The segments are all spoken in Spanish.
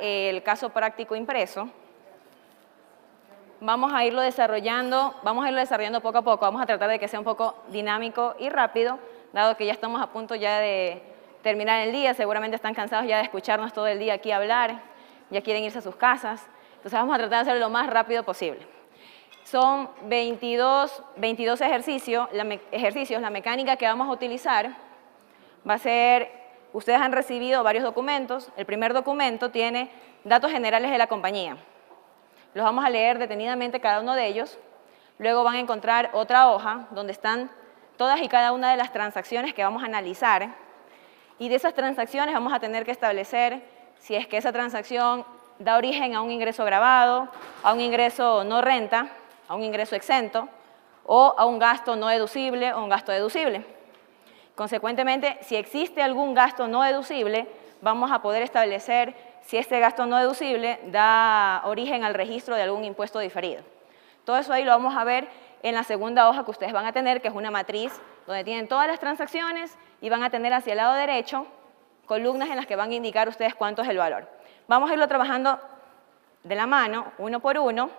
el caso práctico impreso. Vamos a irlo desarrollando poco a poco. Vamos a tratar de que sea un poco dinámico y rápido, dado que ya estamos a punto ya de terminar el día. Seguramente están cansados ya de escucharnos todo el día aquí hablar, ya quieren irse a sus casas. Entonces vamos a tratar de hacerlo lo más rápido posible. Son 22 ejercicios. La mecánica que vamos a utilizar va a ser, ustedes han recibido varios documentos. El primer documento tiene datos generales de la compañía. Los vamos a leer detenidamente cada uno de ellos. Luego van a encontrar otra hoja donde están todas y cada una de las transacciones que vamos a analizar. Y de esas transacciones vamos a tener que establecer si es que esa transacción da origen a un ingreso gravado, a un ingreso no renta, a un ingreso exento, o a un gasto no deducible o un gasto deducible. Consecuentemente, si existe algún gasto no deducible, vamos a poder establecer si este gasto no deducible da origen al registro de algún impuesto diferido. Todo eso ahí lo vamos a ver en la segunda hoja que ustedes van a tener, que es una matriz donde tienen todas las transacciones y van a tener hacia el lado derecho columnas en las que van a indicar ustedes cuánto es el valor. Vamos a irlo trabajando de la mano, uno por uno,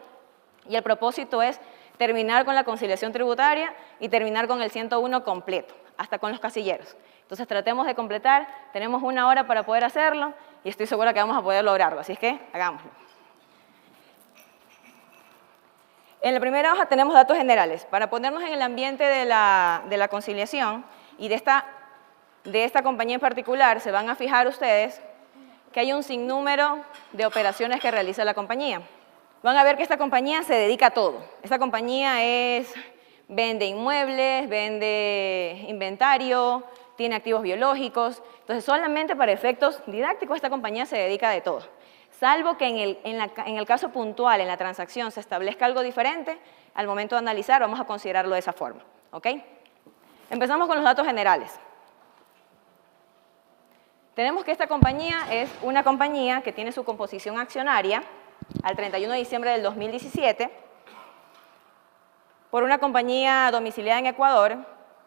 y el propósito es terminar con la conciliación tributaria y terminar con el 101 completo, hasta con los casilleros. Entonces tratemos de completar, tenemos 1 hora para poder hacerlo y estoy segura que vamos a poder lograrlo, así es que hagámoslo. En la primera hoja tenemos datos generales. Para ponernos en el ambiente de la conciliación y de esta compañía en particular, se van a fijar ustedes que hay un sinnúmero de operaciones que realiza la compañía. Van a ver que esta compañía se dedica a todo. Esta compañía vende inmuebles, vende inventario, tiene activos biológicos. Entonces, solamente para efectos didácticos, esta compañía se dedica de todo. Salvo que en el caso puntual, en la transacción, se establezca algo diferente, al momento de analizar vamos a considerarlo de esa forma. ¿Ok? Empezamos con los datos generales. Tenemos que esta compañía es una compañía que tiene su composición accionaria al 31 de diciembre del 2017 por una compañía domiciliada en Ecuador,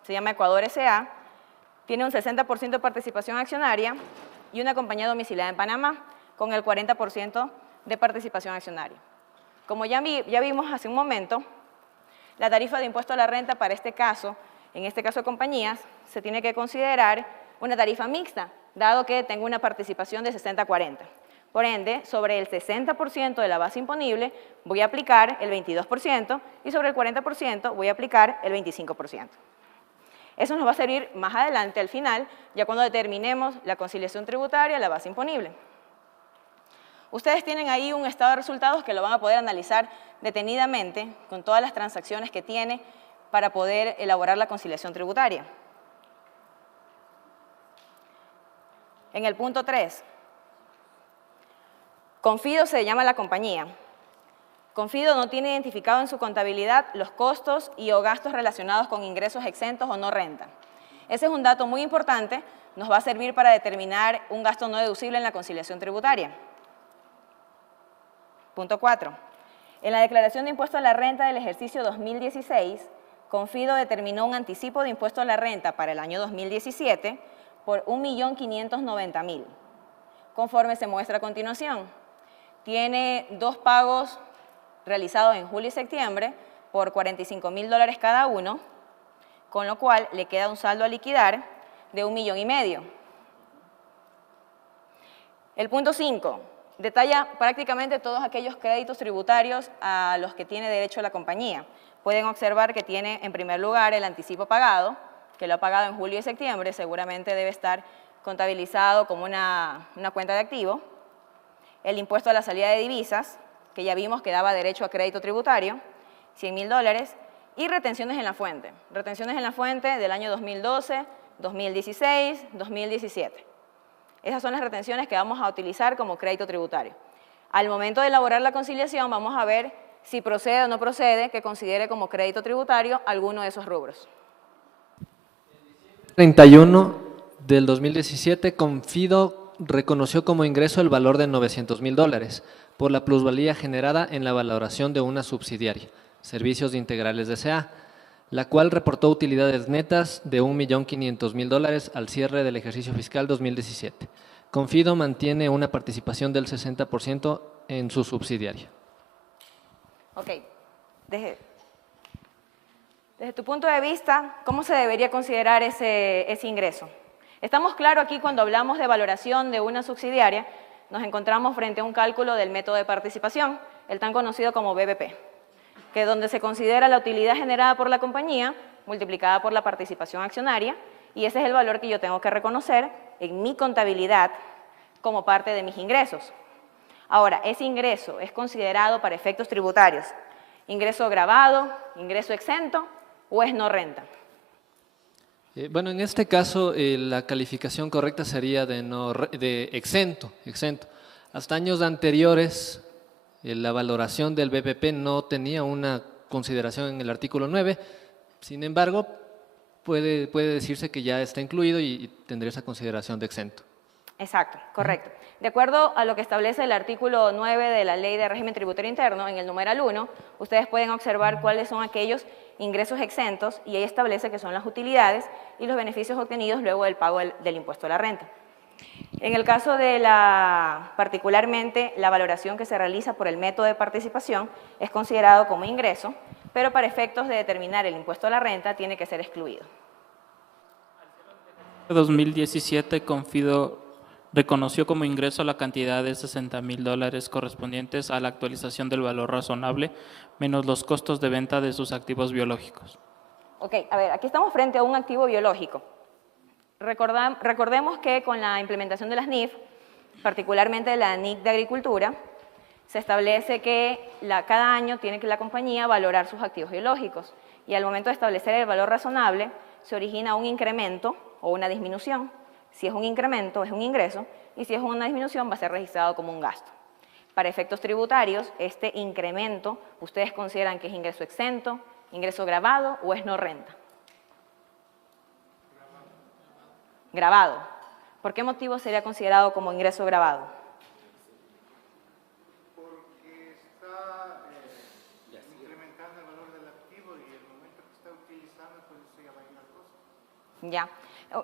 se llama Ecuador S.A., tiene un 60% de participación accionaria y una compañía domiciliada en Panamá con el 40% de participación accionaria. Como ya vimos hace un momento, la tarifa de impuesto a la renta para este caso, en este caso de compañías, se tiene que considerar una tarifa mixta, dado que tengo una participación de 60-40. Por ende, sobre el 60% de la base imponible voy a aplicar el 22% y sobre el 40% voy a aplicar el 25%. Eso nos va a servir más adelante, al final, ya cuando determinemos la conciliación tributaria, la base imponible. Ustedes tienen ahí un estado de resultados que lo van a poder analizar detenidamente con todas las transacciones que tiene para poder elaborar la conciliación tributaria. En el punto 3, Confido se llama la compañía. Confido no tiene identificado en su contabilidad los costos y o gastos relacionados con ingresos exentos o no renta. Ese es un dato muy importante, nos va a servir para determinar un gasto no deducible en la conciliación tributaria. Punto 4. En la declaración de impuesto a la renta del ejercicio 2016, Confido determinó un anticipo de impuesto a la renta para el año 2017 por 1.590.000. Conforme se muestra a continuación, tiene 2 pagos realizados en julio y septiembre por $45.000 cada uno, con lo cual le queda un saldo a liquidar de 1,5 millones. El punto 5 detalla prácticamente todos aquellos créditos tributarios a los que tiene derecho la compañía. Pueden observar que tiene en primer lugar el anticipo pagado, que lo ha pagado en julio y septiembre, seguramente debe estar contabilizado como una cuenta de activo. El impuesto a la salida de divisas, que ya vimos que daba derecho a crédito tributario, $100.000, y retenciones en la fuente. Retenciones en la fuente del año 2012, 2016, 2017. Esas son las retenciones que vamos a utilizar como crédito tributario. Al momento de elaborar la conciliación vamos a ver si procede o no procede que considere como crédito tributario alguno de esos rubros. 31 del 2017, Confido reconoció como ingreso el valor de $900.000 por la plusvalía generada en la valoración de una subsidiaria, Servicios de Integrales de S.A., la cual reportó utilidades netas de $1.500.000 al cierre del ejercicio fiscal 2017. Confido mantiene una participación del 60% en su subsidiaria. Ok, desde tu punto de vista, ¿cómo se debería considerar ese ingreso? Estamos claros aquí cuando hablamos de valoración de una subsidiaria, nos encontramos frente a un cálculo del método de participación, el tan conocido como BBP, que es donde se considera la utilidad generada por la compañía multiplicada por la participación accionaria, y ese es el valor que yo tengo que reconocer en mi contabilidad como parte de mis ingresos. Ahora, ese ingreso es considerado para efectos tributarios, ingreso gravado, ingreso exento o es no renta. Bueno, en este caso la calificación correcta sería de exento. Hasta años anteriores la valoración del BPP no tenía una consideración en el artículo 9, sin embargo puede decirse que ya está incluido y tendría esa consideración de exento. Exacto, correcto. De acuerdo a lo que establece el artículo 9 de la Ley de Régimen Tributario Interno, en el numeral 1, ustedes pueden observar cuáles son aquellos ingresos exentos y ahí establece que son las utilidades y los beneficios obtenidos luego del pago del impuesto a la renta. En el caso de particularmente la valoración que se realiza por el método de participación es considerado como ingreso, pero para efectos de determinar el impuesto a la renta tiene que ser excluido. En 2017, Confido reconoció como ingreso la cantidad de $60,000 correspondientes a la actualización del valor razonable menos los costos de venta de sus activos biológicos. Ok, a ver, aquí estamos frente a un activo biológico. Recordemos que con la implementación de las NIF, particularmente la NIC de Agricultura, se establece que cada año tiene que la compañía valorar sus activos biológicos y al momento de establecer el valor razonable se origina un incremento o una disminución. Si es un incremento, es un ingreso, y si es una disminución, va a ser registrado como un gasto. Para efectos tributarios, este incremento, ¿ustedes consideran que es ingreso exento, ingreso gravado o es no renta? Gravado. ¿Por qué motivo sería considerado como ingreso gravado? Porque está incrementando el valor del activo y el momento que está utilizando, pues eso ya va a ir al costo. Ya.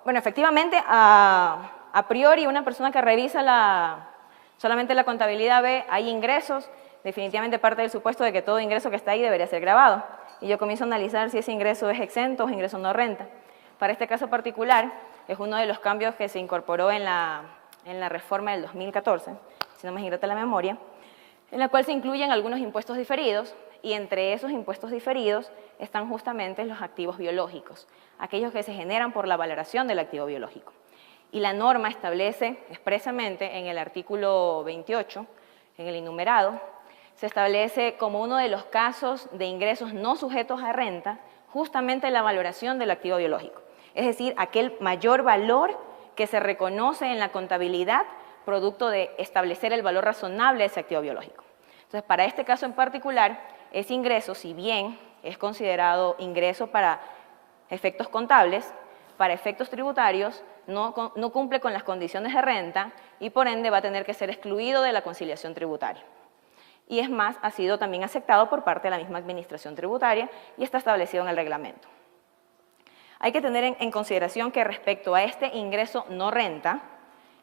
Bueno, efectivamente, a priori, una persona que revisa solamente la contabilidad ve, hay ingresos, definitivamente parte del supuesto de que todo ingreso que está ahí debería ser gravado. Y yo comienzo a analizar si ese ingreso es exento o es ingreso no renta. Para este caso particular, es uno de los cambios que se incorporó en la reforma del 2014, si no me ingrata la memoria, en la cual se incluyen algunos impuestos diferidos, y entre esos impuestos diferidos están justamente los activos biológicos, aquellos que se generan por la valoración del activo biológico. Y la norma establece expresamente en el artículo 28, en el enumerado, se establece como uno de los casos de ingresos no sujetos a renta, justamente la valoración del activo biológico. Es decir, aquel mayor valor que se reconoce en la contabilidad producto de establecer el valor razonable de ese activo biológico. Entonces, para este caso en particular, ese ingreso, si bien es considerado ingreso para efectos contables, para efectos tributarios no cumple con las condiciones de renta y por ende va a tener que ser excluido de la conciliación tributaria. Y es más, ha sido también aceptado por parte de la misma administración tributaria y está establecido en el reglamento. Hay que tener en consideración que respecto a este ingreso no renta,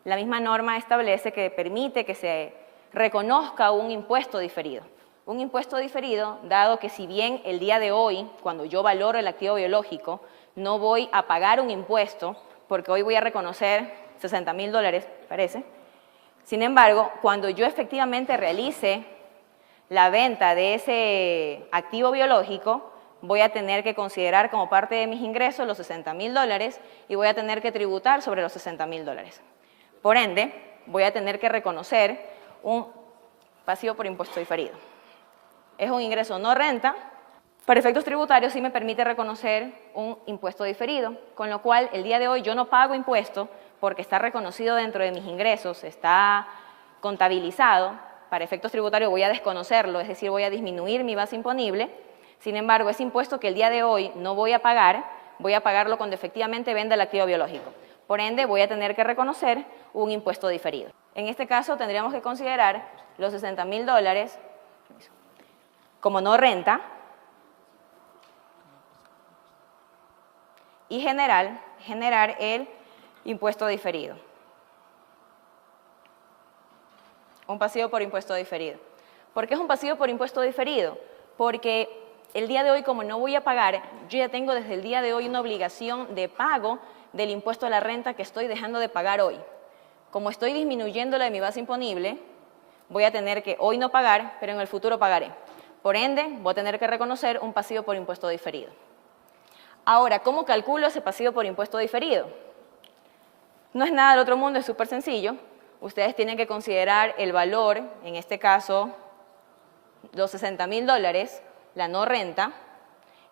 la misma norma establece que permite que se reconozca un impuesto diferido. Un impuesto diferido, dado que si bien el día de hoy, cuando yo valoro el activo biológico, no voy a pagar un impuesto, porque hoy voy a reconocer $60,000, parece. Sin embargo, cuando yo efectivamente realice la venta de ese activo biológico, voy a tener que considerar como parte de mis ingresos los $60,000 y voy a tener que tributar sobre los $60,000. Por ende, voy a tener que reconocer un pasivo por impuesto diferido. Es un ingreso no renta, para efectos tributarios sí me permite reconocer un impuesto diferido, con lo cual el día de hoy yo no pago impuesto porque está reconocido dentro de mis ingresos, está contabilizado. Para efectos tributarios voy a desconocerlo, es decir, voy a disminuir mi base imponible. Sin embargo, ese impuesto que el día de hoy no voy a pagarlo cuando efectivamente venda el activo biológico. Por ende, voy a tener que reconocer un impuesto diferido. En este caso, tendríamos que considerar los $60,000 como no renta y generar el impuesto diferido. Un pasivo por impuesto diferido. ¿Por qué es un pasivo por impuesto diferido? Porque el día de hoy, como no voy a pagar, yo ya tengo desde el día de hoy una obligación de pago del impuesto a la renta que estoy dejando de pagar hoy. Como estoy disminuyendo la de mi base imponible, voy a tener que hoy no pagar, pero en el futuro pagaré. Por ende, voy a tener que reconocer un pasivo por impuesto diferido. Ahora, ¿cómo calculo ese pasivo por impuesto diferido? No es nada del otro mundo, es súper sencillo. Ustedes tienen que considerar el valor, en este caso, los $60.000, la no renta,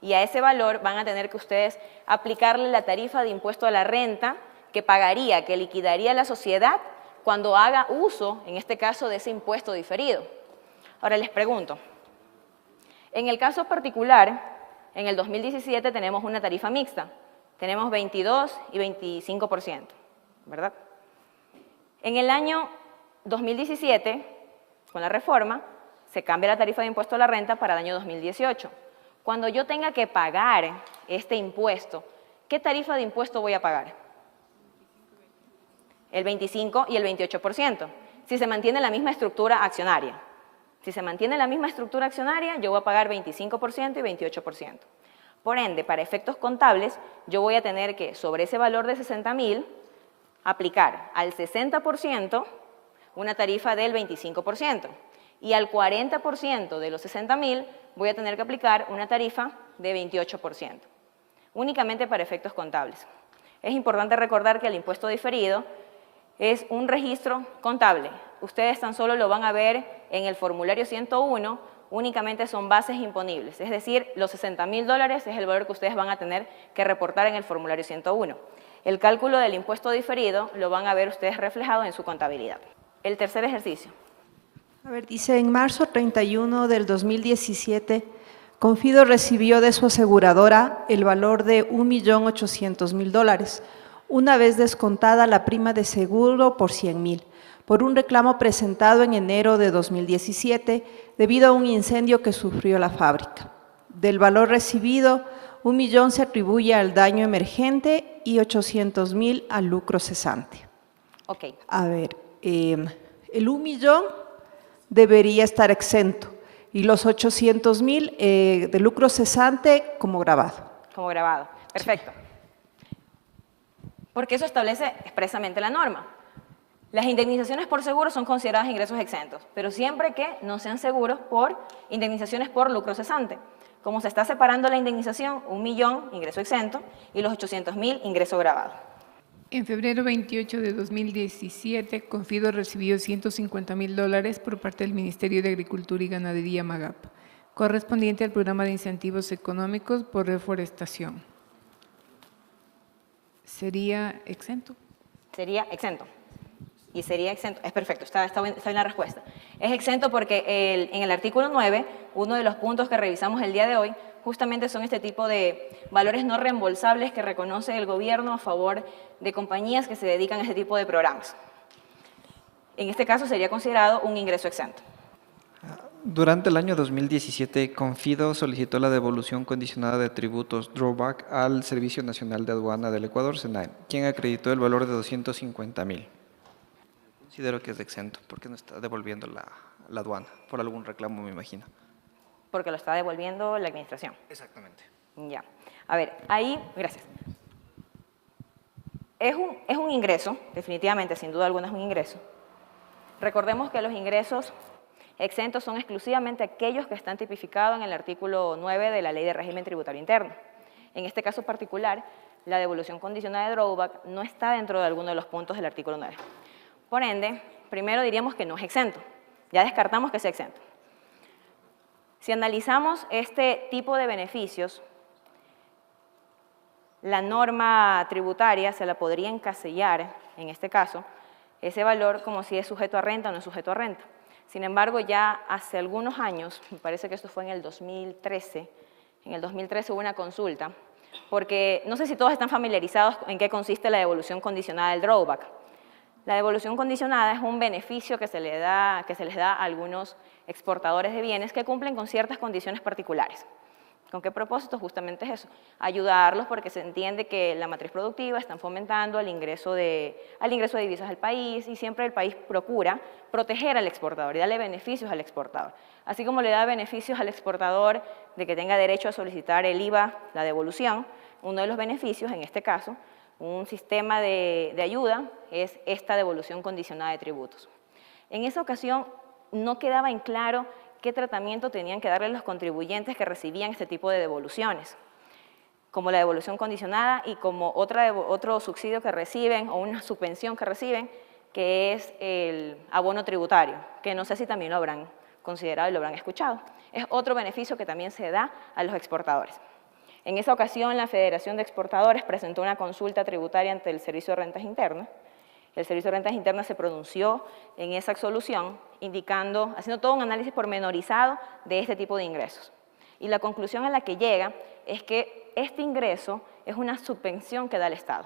y a ese valor van a tener que ustedes aplicarle la tarifa de impuesto a la renta que pagaría, que liquidaría la sociedad cuando haga uso, en este caso, de ese impuesto diferido. Ahora les pregunto, en el caso particular, en el 2017 tenemos una tarifa mixta, tenemos 22 y 25%, ¿verdad? En el año 2017, con la reforma, se cambia la tarifa de impuesto a la renta para el año 2018. Cuando yo tenga que pagar este impuesto, ¿qué tarifa de impuesto voy a pagar? El 25 y el 28%, si se mantiene la misma estructura accionaria. Si se mantiene la misma estructura accionaria, yo voy a pagar 25% y 28%. Por ende, para efectos contables, yo voy a tener que, sobre ese valor de 60.000, aplicar al 60% una tarifa del 25%. Y al 40% de los 60.000 voy a tener que aplicar una tarifa de 28%, únicamente para efectos contables. Es importante recordar que el impuesto diferido es un registro contable. Ustedes tan solo lo van a ver en el formulario 101, únicamente son bases imponibles, es decir, los $60.000 es el valor que ustedes van a tener que reportar en el formulario 101. El cálculo del impuesto diferido lo van a ver ustedes reflejado en su contabilidad. El tercer ejercicio. A ver, dice, en marzo 31 del 2017, Confido recibió de su aseguradora el valor de $1.800.000, una vez descontada la prima de seguro por 100.000, por un reclamo presentado en enero de 2017 debido a un incendio que sufrió la fábrica. Del valor recibido, 1.000.000 se atribuye al daño emergente y 800.000 al lucro cesante. Ok. A ver, el 1.000.000 debería estar exento y los 800.000 de lucro cesante como grabado. Como grabado, perfecto. Porque eso establece expresamente la norma. Las indemnizaciones por seguro son consideradas ingresos exentos, pero siempre que no sean seguros por indemnizaciones por lucro cesante. Como se está separando la indemnización, 1.000.000 ingreso exento y los 800.000 ingreso grabado. En febrero 28 de 2017, Confido recibió $150.000 por parte del Ministerio de Agricultura y Ganadería MAGAP, correspondiente al programa de incentivos económicos por reforestación. ¿Sería exento? Sería exento. Y sería exento. Es perfecto, está bien la respuesta. Es exento porque en el artículo 9, uno de los puntos que revisamos el día de hoy, justamente son este tipo de valores no reembolsables que reconoce el gobierno a favor de compañías que se dedican a este tipo de programas. En este caso sería considerado un ingreso exento. Durante el año 2017, Confido solicitó la devolución condicionada de tributos drawback al Servicio Nacional de Aduana del Ecuador, SENAE, quien acreditó el valor de 250.000. Considero que es exento, porque no está devolviendo la aduana, por algún reclamo, me imagino. Porque lo está devolviendo la administración. Exactamente. Ya. A ver, ahí, gracias. Es un ingreso, definitivamente, sin duda alguna es un ingreso. Recordemos que los ingresos exentos son exclusivamente aquellos que están tipificados en el artículo 9 de la Ley de Régimen Tributario Interno. En este caso particular, la devolución condicionada de drawback no está dentro de alguno de los puntos del artículo 9. Por ende, primero diríamos que no es exento. Ya descartamos que sea exento. Si analizamos este tipo de beneficios, la norma tributaria se la podría encasillar, en este caso, ese valor como si es sujeto a renta o no es sujeto a renta. Sin embargo, ya hace algunos años, me parece que esto fue en el 2013 hubo una consulta, porque no sé si todos están familiarizados en qué consiste la devolución condicionada del drawback. La devolución condicionada es un beneficio que se les da a algunos exportadores de bienes que cumplen con ciertas condiciones particulares. ¿Con qué propósito? Justamente es eso, ayudarlos porque se entiende que la matriz productiva están fomentando al ingreso de divisas al país y siempre el país procura proteger al exportador y darle beneficios al exportador. Así como le da beneficios al exportador de que tenga derecho a solicitar el IVA, la devolución, uno de los beneficios, en este caso, un sistema de ayuda es esta devolución condicionada de tributos. En esa ocasión no quedaba en claro qué tratamiento tenían que darle los contribuyentes que recibían este tipo de devoluciones, como la devolución condicionada y como otro subsidio que reciben o una subvención que reciben, que es el abono tributario, que no sé si también lo habrán considerado y lo habrán escuchado. Es otro beneficio que también se da a los exportadores. En esa ocasión, la Federación de Exportadores presentó una consulta tributaria ante el Servicio de Rentas Internas. El Servicio de Rentas Internas se pronunció en esa solución, haciendo todo un análisis pormenorizado de este tipo de ingresos. Y la conclusión a la que llega es que este ingreso es una subvención que da el Estado.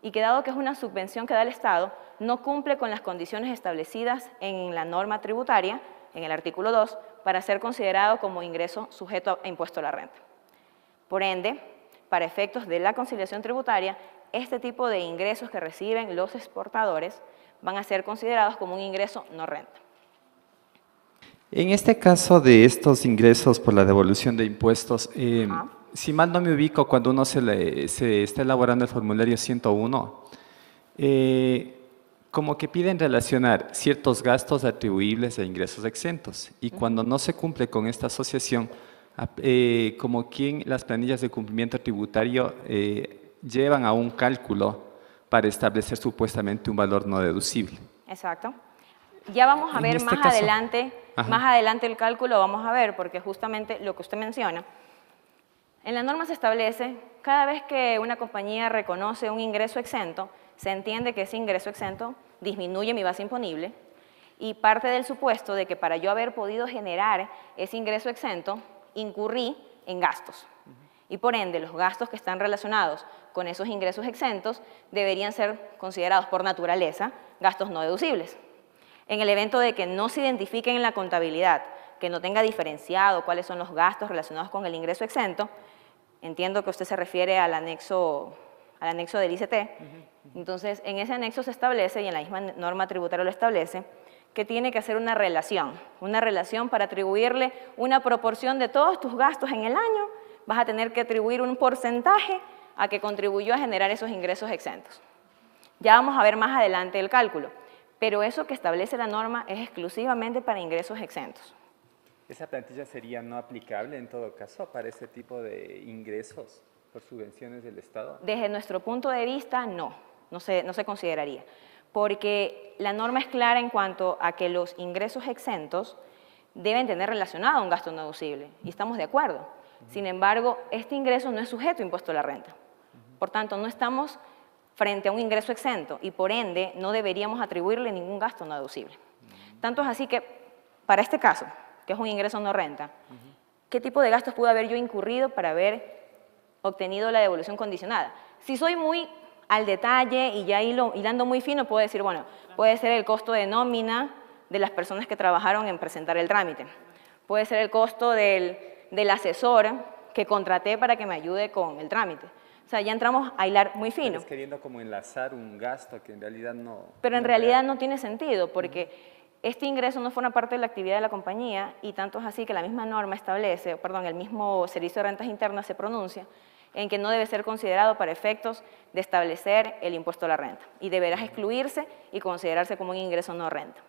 Y que dado que es una subvención que da el Estado, no cumple con las condiciones establecidas en la norma tributaria, en el artículo 2, para ser considerado como ingreso sujeto a impuesto a la renta. Por ende, para efectos de la conciliación tributaria, este tipo de ingresos que reciben los exportadores van a ser considerados como un ingreso no renta. En este caso de estos ingresos por la devolución de impuestos, si mal no me ubico, cuando uno se está elaborando el formulario 101, como que piden relacionar ciertos gastos atribuibles a ingresos exentos. Y cuando no se cumple con esta asociación, como que las planillas de cumplimiento tributario llevan a un cálculo para establecer supuestamente un valor no deducible. Exacto. Ya vamos a ver En este más caso, adelante el cálculo, vamos a ver, porque justamente lo que usted menciona, en la norma se establece, cada vez que una compañía reconoce un ingreso exento, se entiende que ese ingreso exento disminuye mi base imponible y parte del supuesto de que para yo haber podido generar ese ingreso exento, incurrí en gastos. Y por ende, los gastos que están relacionados con esos ingresos exentos deberían ser considerados por naturaleza gastos no deducibles. En el evento de que no se identifiquen en la contabilidad, que no tenga diferenciado cuáles son los gastos relacionados con el ingreso exento, entiendo que usted se refiere al anexo del ICT, entonces en ese anexo se establece, y en la misma norma tributaria lo establece, que tiene que hacer una relación para atribuirle una proporción de todos tus gastos en el año, vas a tener que atribuir un porcentaje a que contribuyó a generar esos ingresos exentos. Ya vamos a ver más adelante el cálculo, pero eso que establece la norma es exclusivamente para ingresos exentos. ¿Esa plantilla sería no aplicable en todo caso para ese tipo de ingresos por subvenciones del Estado? Desde nuestro punto de vista, no se consideraría, porque la norma es clara en cuanto a que los ingresos exentos deben tener relacionado un gasto no deducible, y estamos de acuerdo. Sin embargo, este ingreso no es sujeto a impuesto a la renta. Por tanto, no estamos frente a un ingreso exento y por ende no deberíamos atribuirle ningún gasto no deducible. Tanto es así que, para este caso, que es un ingreso no renta, ¿qué tipo de gastos pude haber yo incurrido para haber obtenido la devolución condicionada? Si soy muy al detalle y ya hilando muy fino, puedo decir, bueno, puede ser el costo de nómina de las personas que trabajaron en presentar el trámite, puede ser el costo del asesor que contraté para que me ayude con el trámite. O sea, ya entramos a hilar muy fino. Estás queriendo como enlazar un gasto que en realidad no... Pero en realidad no tiene sentido, porque este ingreso no forma parte de la actividad de la compañía y tanto es así que la misma norma establece, el mismo Servicio de Rentas Internas se pronuncia en que no debe ser considerado para efectos de establecer el impuesto a la renta y deberá excluirse y considerarse como un ingreso no renta.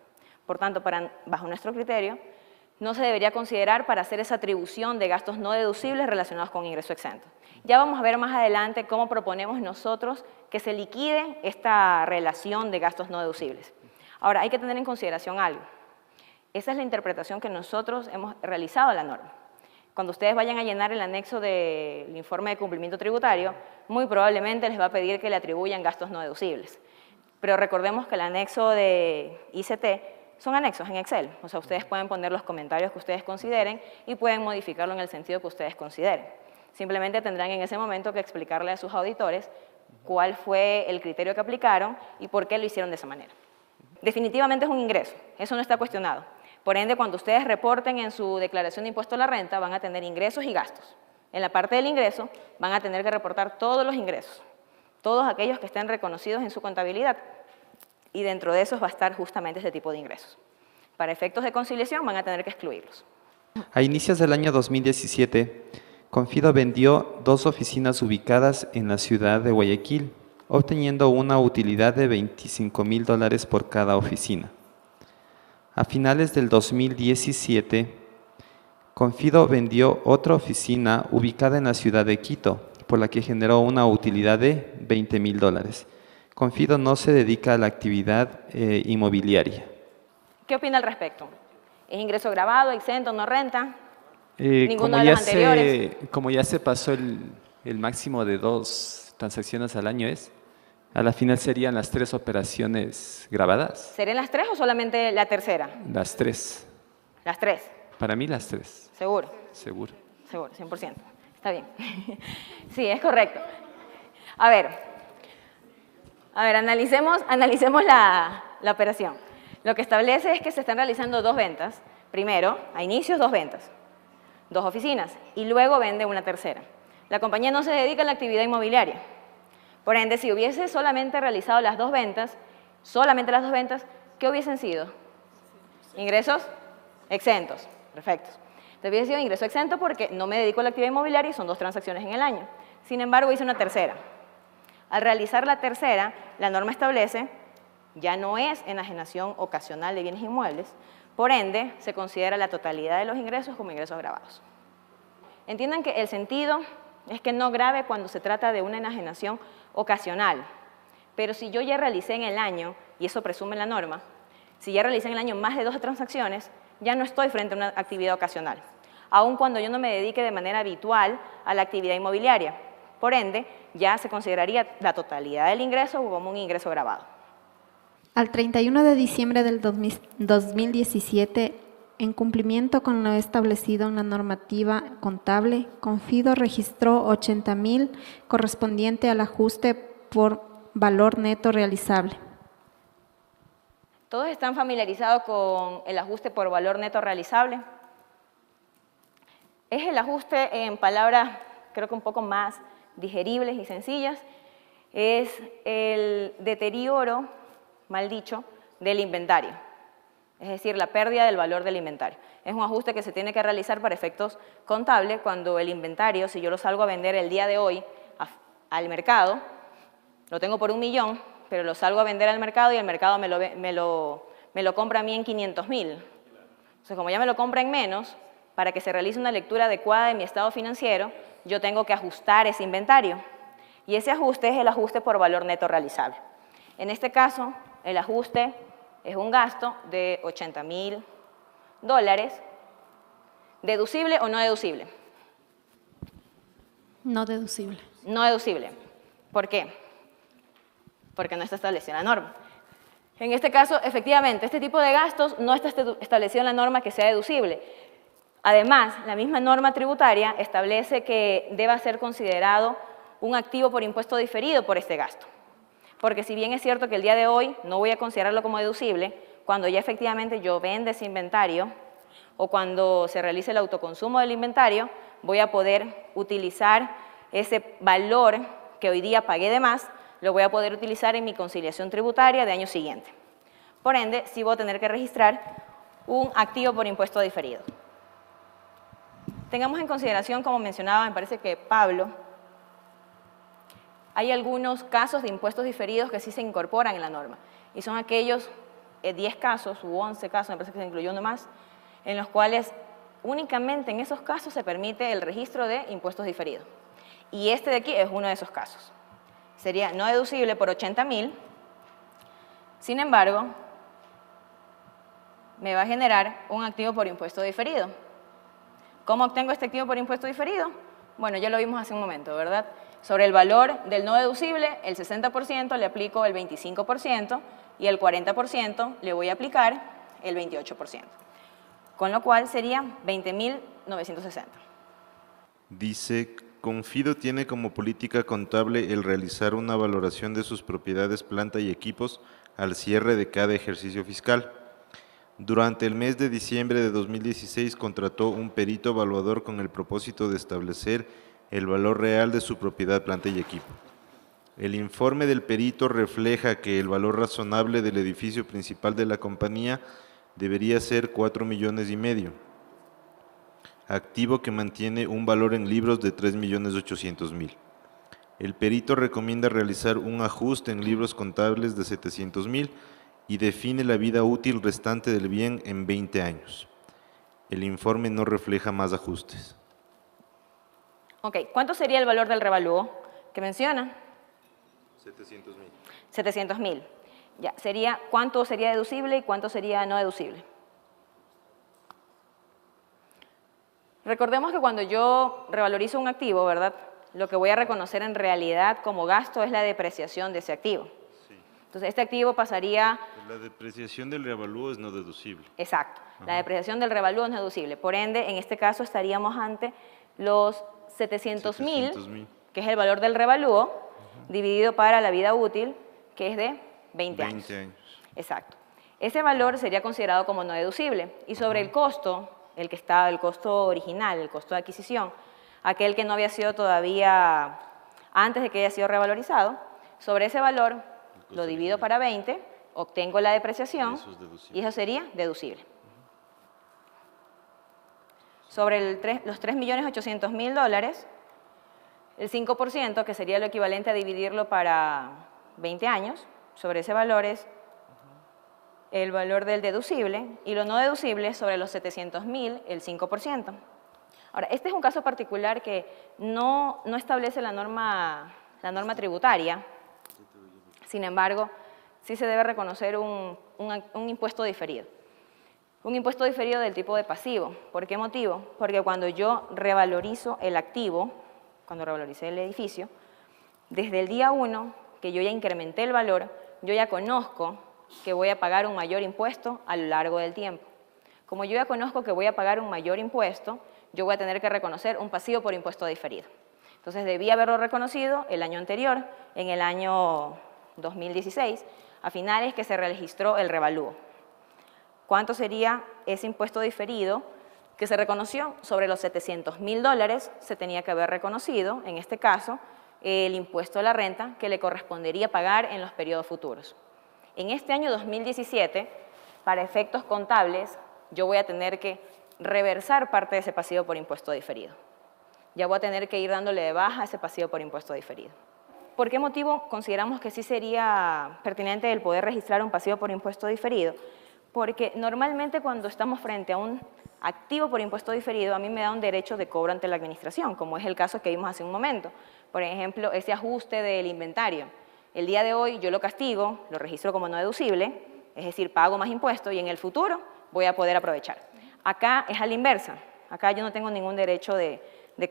Por tanto, bajo nuestro criterio, no se debería considerar para hacer esa atribución de gastos no deducibles relacionados con ingreso exento. Ya vamos a ver más adelante cómo proponemos nosotros que se liquide esta relación de gastos no deducibles. Ahora, hay que tener en consideración algo. Esa es la interpretación que nosotros hemos realizado a la norma. Cuando ustedes vayan a llenar el anexo del informe de cumplimiento tributario, muy probablemente les va a pedir que le atribuyan gastos no deducibles. Pero recordemos que el anexo de ICT son anexos en Excel, o sea, ustedes pueden poner los comentarios que ustedes consideren y pueden modificarlo en el sentido que ustedes consideren. Simplemente tendrán en ese momento que explicarle a sus auditores cuál fue el criterio que aplicaron y por qué lo hicieron de esa manera. Definitivamente es un ingreso, eso no está cuestionado, Por ende, cuando ustedes reporten en su declaración de impuesto a la renta, van a tener ingresos y gastos. En la parte del ingreso, van a tener que reportar todos los ingresos, todos aquellos que estén reconocidos en su contabilidad. Y dentro de esos va a estar justamente este tipo de ingresos. Para efectos de conciliación, van a tener que excluirlos. A inicios del año 2017, Confido vendió 2 oficinas ubicadas en la ciudad de Guayaquil, obteniendo una utilidad de $25.000 por cada oficina. A finales del 2017, Confido vendió otra oficina ubicada en la ciudad de Quito, por la que generó una utilidad de $20.000. Confido no se dedica a la actividad inmobiliaria. ¿Qué opina al respecto? ¿Es ingreso grabado, exento, no renta? Ninguno Como de ya los anteriores. como ya se pasó el máximo de 2 transacciones al año, a la final serían las 3 operaciones grabadas. ¿Serían las 3 o solamente la tercera? Las 3. Las 3. Para mí las 3. ¿Seguro? Seguro. Seguro, 100%. Está bien. Sí, es correcto. A ver, analicemos la operación. Lo que establece es que se están realizando 2 ventas. Primero, a inicios 2 ventas, 2 oficinas, y luego vende una tercera. La compañía no se dedica a la actividad inmobiliaria. Por ende, si hubiese solamente realizado las 2 ventas, solamente las 2 ventas, ¿qué hubiesen sido? Ingresos exentos. Perfectos. Entonces hubiese sido ingreso exento porque no me dedico a la actividad inmobiliaria y son 2 transacciones en el año. Sin embargo, hice una tercera. Al realizar la tercera, la norma establece, ya no es enajenación ocasional de bienes inmuebles, por ende, se considera la totalidad de los ingresos como ingresos grabados. Entiendan que el sentido es que no grave cuando se trata de una enajenación ocasional, pero si yo ya realicé en el año, y eso presume la norma, si ya realicé en el año más de 2 transacciones, ya no estoy frente a una actividad ocasional, aun cuando yo no me dedique de manera habitual a la actividad inmobiliaria. Por ende, ya se consideraría la totalidad del ingreso como un ingreso grabado. Al 31 de diciembre del 2017, en cumplimiento con lo establecido en la normativa contable, Confido registró 80.000 correspondiente al ajuste por valor neto realizable. ¿Todos están familiarizados con el ajuste por valor neto realizable? Es el ajuste, en palabras creo que un poco más digeribles y sencillas, es el deterioro, mal dicho, del inventario, es decir, la pérdida del valor del inventario. Es un ajuste que se tiene que realizar para efectos contables cuando el inventario, si yo lo salgo a vender el día de hoy al mercado, lo tengo por 1 millón, pero lo salgo a vender al mercado y el mercado me lo compra a mí en 500.000. Entonces, como ya me lo compra en menos, para que se realice una lectura adecuada de mi estado financiero, yo tengo que ajustar ese inventario. Y ese ajuste es el ajuste por valor neto realizable. En este caso, el ajuste es un gasto de $80.000. ¿Deducible o no deducible? No deducible. No deducible. ¿Por qué? Porque no está establecida en la norma. En este caso, efectivamente, este tipo de gastos no está establecido en la norma que sea deducible. Además, la misma norma tributaria establece que deba ser considerado un activo por impuesto diferido por este gasto. Porque si bien es cierto que el día de hoy no voy a considerarlo como deducible, cuando ya efectivamente yo venda ese inventario o cuando se realice el autoconsumo del inventario, voy a poder utilizar ese valor que hoy día pagué de más, lo voy a poder utilizar en mi conciliación tributaria de año siguiente. Por ende, sí voy a tener que registrar un activo por impuesto diferido. Tengamos en consideración, como mencionaba, me parece que Pablo, hay algunos casos de impuestos diferidos que sí se incorporan en la norma, y son aquellos 10 casos u 11 casos, me parece que se incluyó uno más, en los cuales únicamente en esos casos se permite el registro de impuestos diferidos. Y este de aquí es uno de esos casos. Sería no deducible por 80.000, sin embargo, me va a generar un activo por impuesto diferido. ¿Cómo obtengo este activo por impuesto diferido? Bueno, ya lo vimos hace un momento, ¿verdad? Sobre el valor del no deducible, el 60% le aplico el 25% y el 40% le voy a aplicar el 28%. Con lo cual sería 20.960. Dice, Confido tiene como política contable el realizar una valoración de sus propiedades, planta y equipos al cierre de cada ejercicio fiscal. Durante el mes de diciembre de 2016 contrató un perito evaluador con el propósito de establecer el valor real de su propiedad, planta y equipo. El informe del perito refleja que el valor razonable del edificio principal de la compañía debería ser 4,5 millones, activo que mantiene un valor en libros de 3,800,000. El perito recomienda realizar un ajuste en libros contables de 700,000 y define la vida útil restante del bien en 20 años. El informe no refleja más ajustes. Ok, ¿cuánto sería el valor del revalúo que menciona? 700,000. 700,000. Ya, ¿cuánto sería deducible y cuánto sería no deducible? Recordemos que cuando yo revalorizo un activo, ¿verdad? Lo que voy a reconocer en realidad como gasto es la depreciación de ese activo. Sí. Entonces, este activo pasaría… La depreciación del revalúo es no deducible. Exacto. La depreciación del revalúo es no deducible. Por ende, en este caso estaríamos ante los 700,000, que es el valor del revalúo, dividido para la vida útil, que es de 20 años. Exacto. Ese valor sería considerado como no deducible. Y sobre el costo, el costo original, el costo de adquisición, aquel que no había sido todavía, antes de que haya sido revalorizado, sobre ese valor lo divido para 20, obtengo la depreciación y eso sería deducible. Sobre los 3.800.000 $, el 5%, que sería lo equivalente a dividirlo para 20 años, sobre ese valor es el valor del deducible, y lo no deducible sobre los 700,000, el 5%. Ahora, este es un caso particular que no establece la norma tributaria, sin embargo, sí se debe reconocer un impuesto diferido. Un impuesto diferido del tipo de pasivo. ¿Por qué motivo? Porque cuando yo revalorizo el activo, cuando revaloricé el edificio, desde el día 1 que yo ya incrementé el valor, yo ya conozco que voy a pagar un mayor impuesto a lo largo del tiempo. Como yo ya conozco que voy a pagar un mayor impuesto, yo voy a tener que reconocer un pasivo por impuesto diferido. Entonces, debí haberlo reconocido el año anterior, en el año 2016, a finales que se registró el revalúo. ¿Cuánto sería ese impuesto diferido que se reconoció? Sobre los 700,000 $, se tenía que haber reconocido, en este caso, el impuesto a la renta que le correspondería pagar en los periodos futuros. En este año 2017, para efectos contables, yo voy a tener que reversar parte de ese pasivo por impuesto diferido. Ya voy a tener que ir dándole de baja ese pasivo por impuesto diferido. ¿Por qué motivo consideramos que sí sería pertinente el poder registrar un pasivo por impuesto diferido? Porque normalmente cuando estamos frente a un activo por impuesto diferido, a mí me da un derecho de cobro ante la administración, como es el caso que vimos hace un momento. Por ejemplo, ese ajuste del inventario. El día de hoy yo lo castigo, lo registro como no deducible, es decir, pago más impuestos y en el futuro voy a poder aprovechar. Acá es a la inversa. Acá yo no tengo ningún derecho de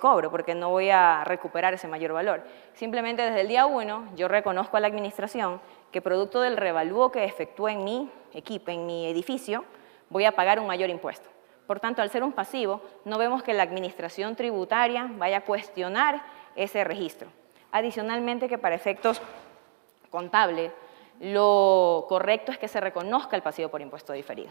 cobro porque no voy a recuperar ese mayor valor. Simplemente desde el día 1 yo reconozco a la administración que producto del revalúo que efectúe en mi equipo, en mi edificio, voy a pagar un mayor impuesto. Por tanto, al ser un pasivo, no vemos que la administración tributaria vaya a cuestionar ese registro. Adicionalmente, que para efectos contables, lo correcto es que se reconozca el pasivo por impuesto diferido.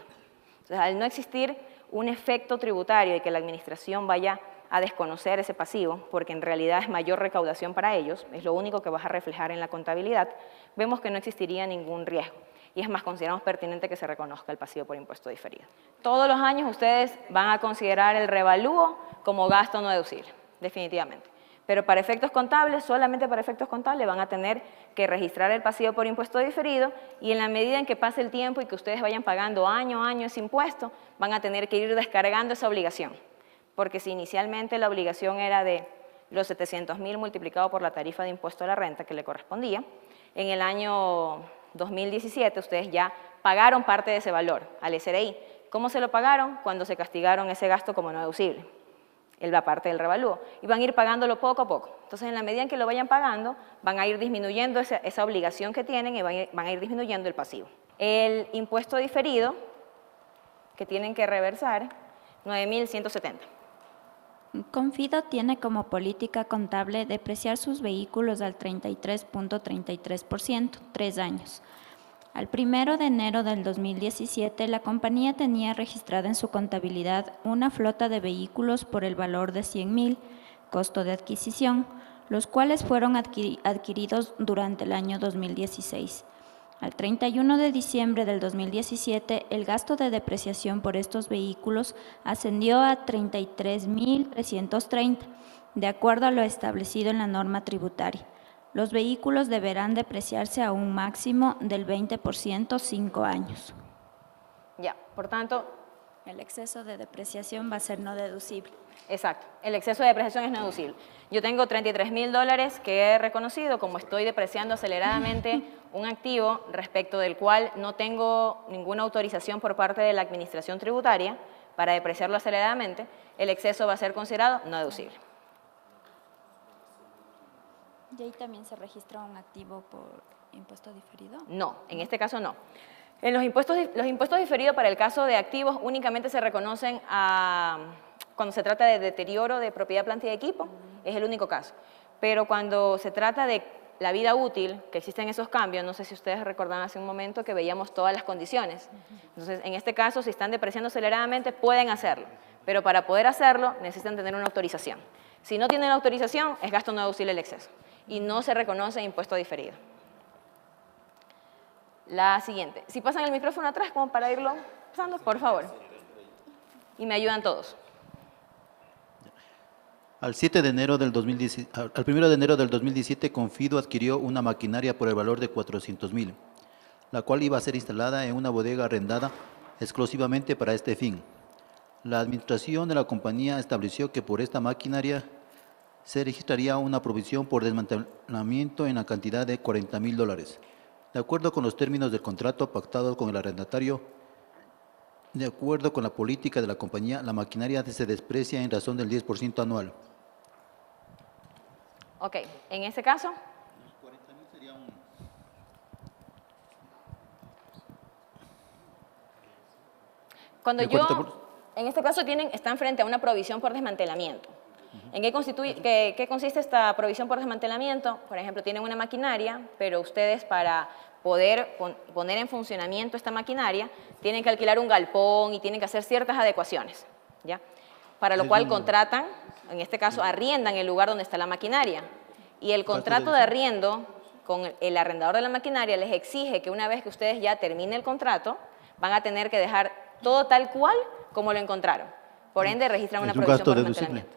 Entonces, al no existir un efecto tributario y que la administración vaya a desconocer ese pasivo, porque en realidad es mayor recaudación para ellos, es lo único que vas a reflejar en la contabilidad, vemos que no existiría ningún riesgo. Y es más, consideramos pertinente que se reconozca el pasivo por impuesto diferido. Todos los años ustedes van a considerar el revalúo como gasto no deducible, definitivamente. Pero para efectos contables, solamente para efectos contables, van a tener que registrar el pasivo por impuesto diferido y en la medida en que pase el tiempo y que ustedes vayan pagando año a año ese impuesto, van a tener que ir descargando esa obligación. Porque si inicialmente la obligación era de los 700,000 multiplicado por la tarifa de impuesto a la renta que le correspondía, en el año 2017 ustedes ya pagaron parte de ese valor al SRI. ¿Cómo se lo pagaron? Cuando se castigaron ese gasto como no deducible, la parte del revalúo, y van a ir pagándolo poco a poco. Entonces, en la medida en que lo vayan pagando, van a ir disminuyendo esa obligación que tienen y van a ir disminuyendo el pasivo. El impuesto diferido que tienen que reversar, 9.170. Confido tiene como política contable depreciar sus vehículos al 33.33%, 3 años. Al 1 de enero del 2017, la compañía tenía registrada en su contabilidad una flota de vehículos por el valor de 100.000, costo de adquisición, los cuales fueron adquiridos durante el año 2016. Al 31 de diciembre del 2017, el gasto de depreciación por estos vehículos ascendió a 33.330, de acuerdo a lo establecido en la norma tributaria. Los vehículos deberán depreciarse a un máximo del 20% 5 años. Ya, por tanto, El exceso de depreciación va a ser no deducible. exacto, el exceso de depreciación es no deducible. Yo tengo $33.000 que he reconocido como estoy depreciando aceleradamente un activo respecto del cual no tengo ninguna autorización por parte de la administración tributaria para depreciarlo aceleradamente, el exceso va a ser considerado no deducible. ¿Y ahí también se registra un activo por impuesto diferido? No, en este caso no. En los impuestos diferidos para el caso de activos únicamente se reconocen cuando se trata de deterioro de propiedad, planta y equipo, es el único caso. Pero cuando se trata de la vida útil, que existen esos cambios, no sé si ustedes recordan hace un momento que veíamos todas las condiciones. Entonces, en este caso, si están depreciando aceleradamente, pueden hacerlo, pero para poder hacerlo necesitan tener una autorización. Si no tienen autorización, es gasto no deducible el exceso y no se reconoce impuesto diferido. La siguiente. Si pasan el micrófono atrás, como para irlo pasando, por favor. Y me ayudan todos. Al 1 de enero del 2017, Confido adquirió una maquinaria por el valor de 400.000, la cual iba a ser instalada en una bodega arrendada exclusivamente para este fin. La administración de la compañía estableció que por esta maquinaria se registraría una provisión por desmantelamiento en la cantidad de $40.000. De acuerdo con los términos del contrato pactado con el arrendatario, de acuerdo con la política de la compañía, la maquinaria se desprecia en razón del 10% anual. Ok, en ese caso, cuando en este caso están frente a una provisión por desmantelamiento. ¿En qué consiste esta provisión por desmantelamiento? Por ejemplo, tienen una maquinaria, pero ustedes para poder poner en funcionamiento esta maquinaria tienen que alquilar un galpón y tienen que hacer ciertas adecuaciones, ¿ya? Para lo cual contratan, en este caso arriendan el lugar donde está la maquinaria. Y el contrato de arriendo con el arrendador de la maquinaria les exige que una vez que ustedes ya terminen el contrato, van a tener que dejar todo tal cual como lo encontraron. Por ende, registran una provisión por desmantelamiento.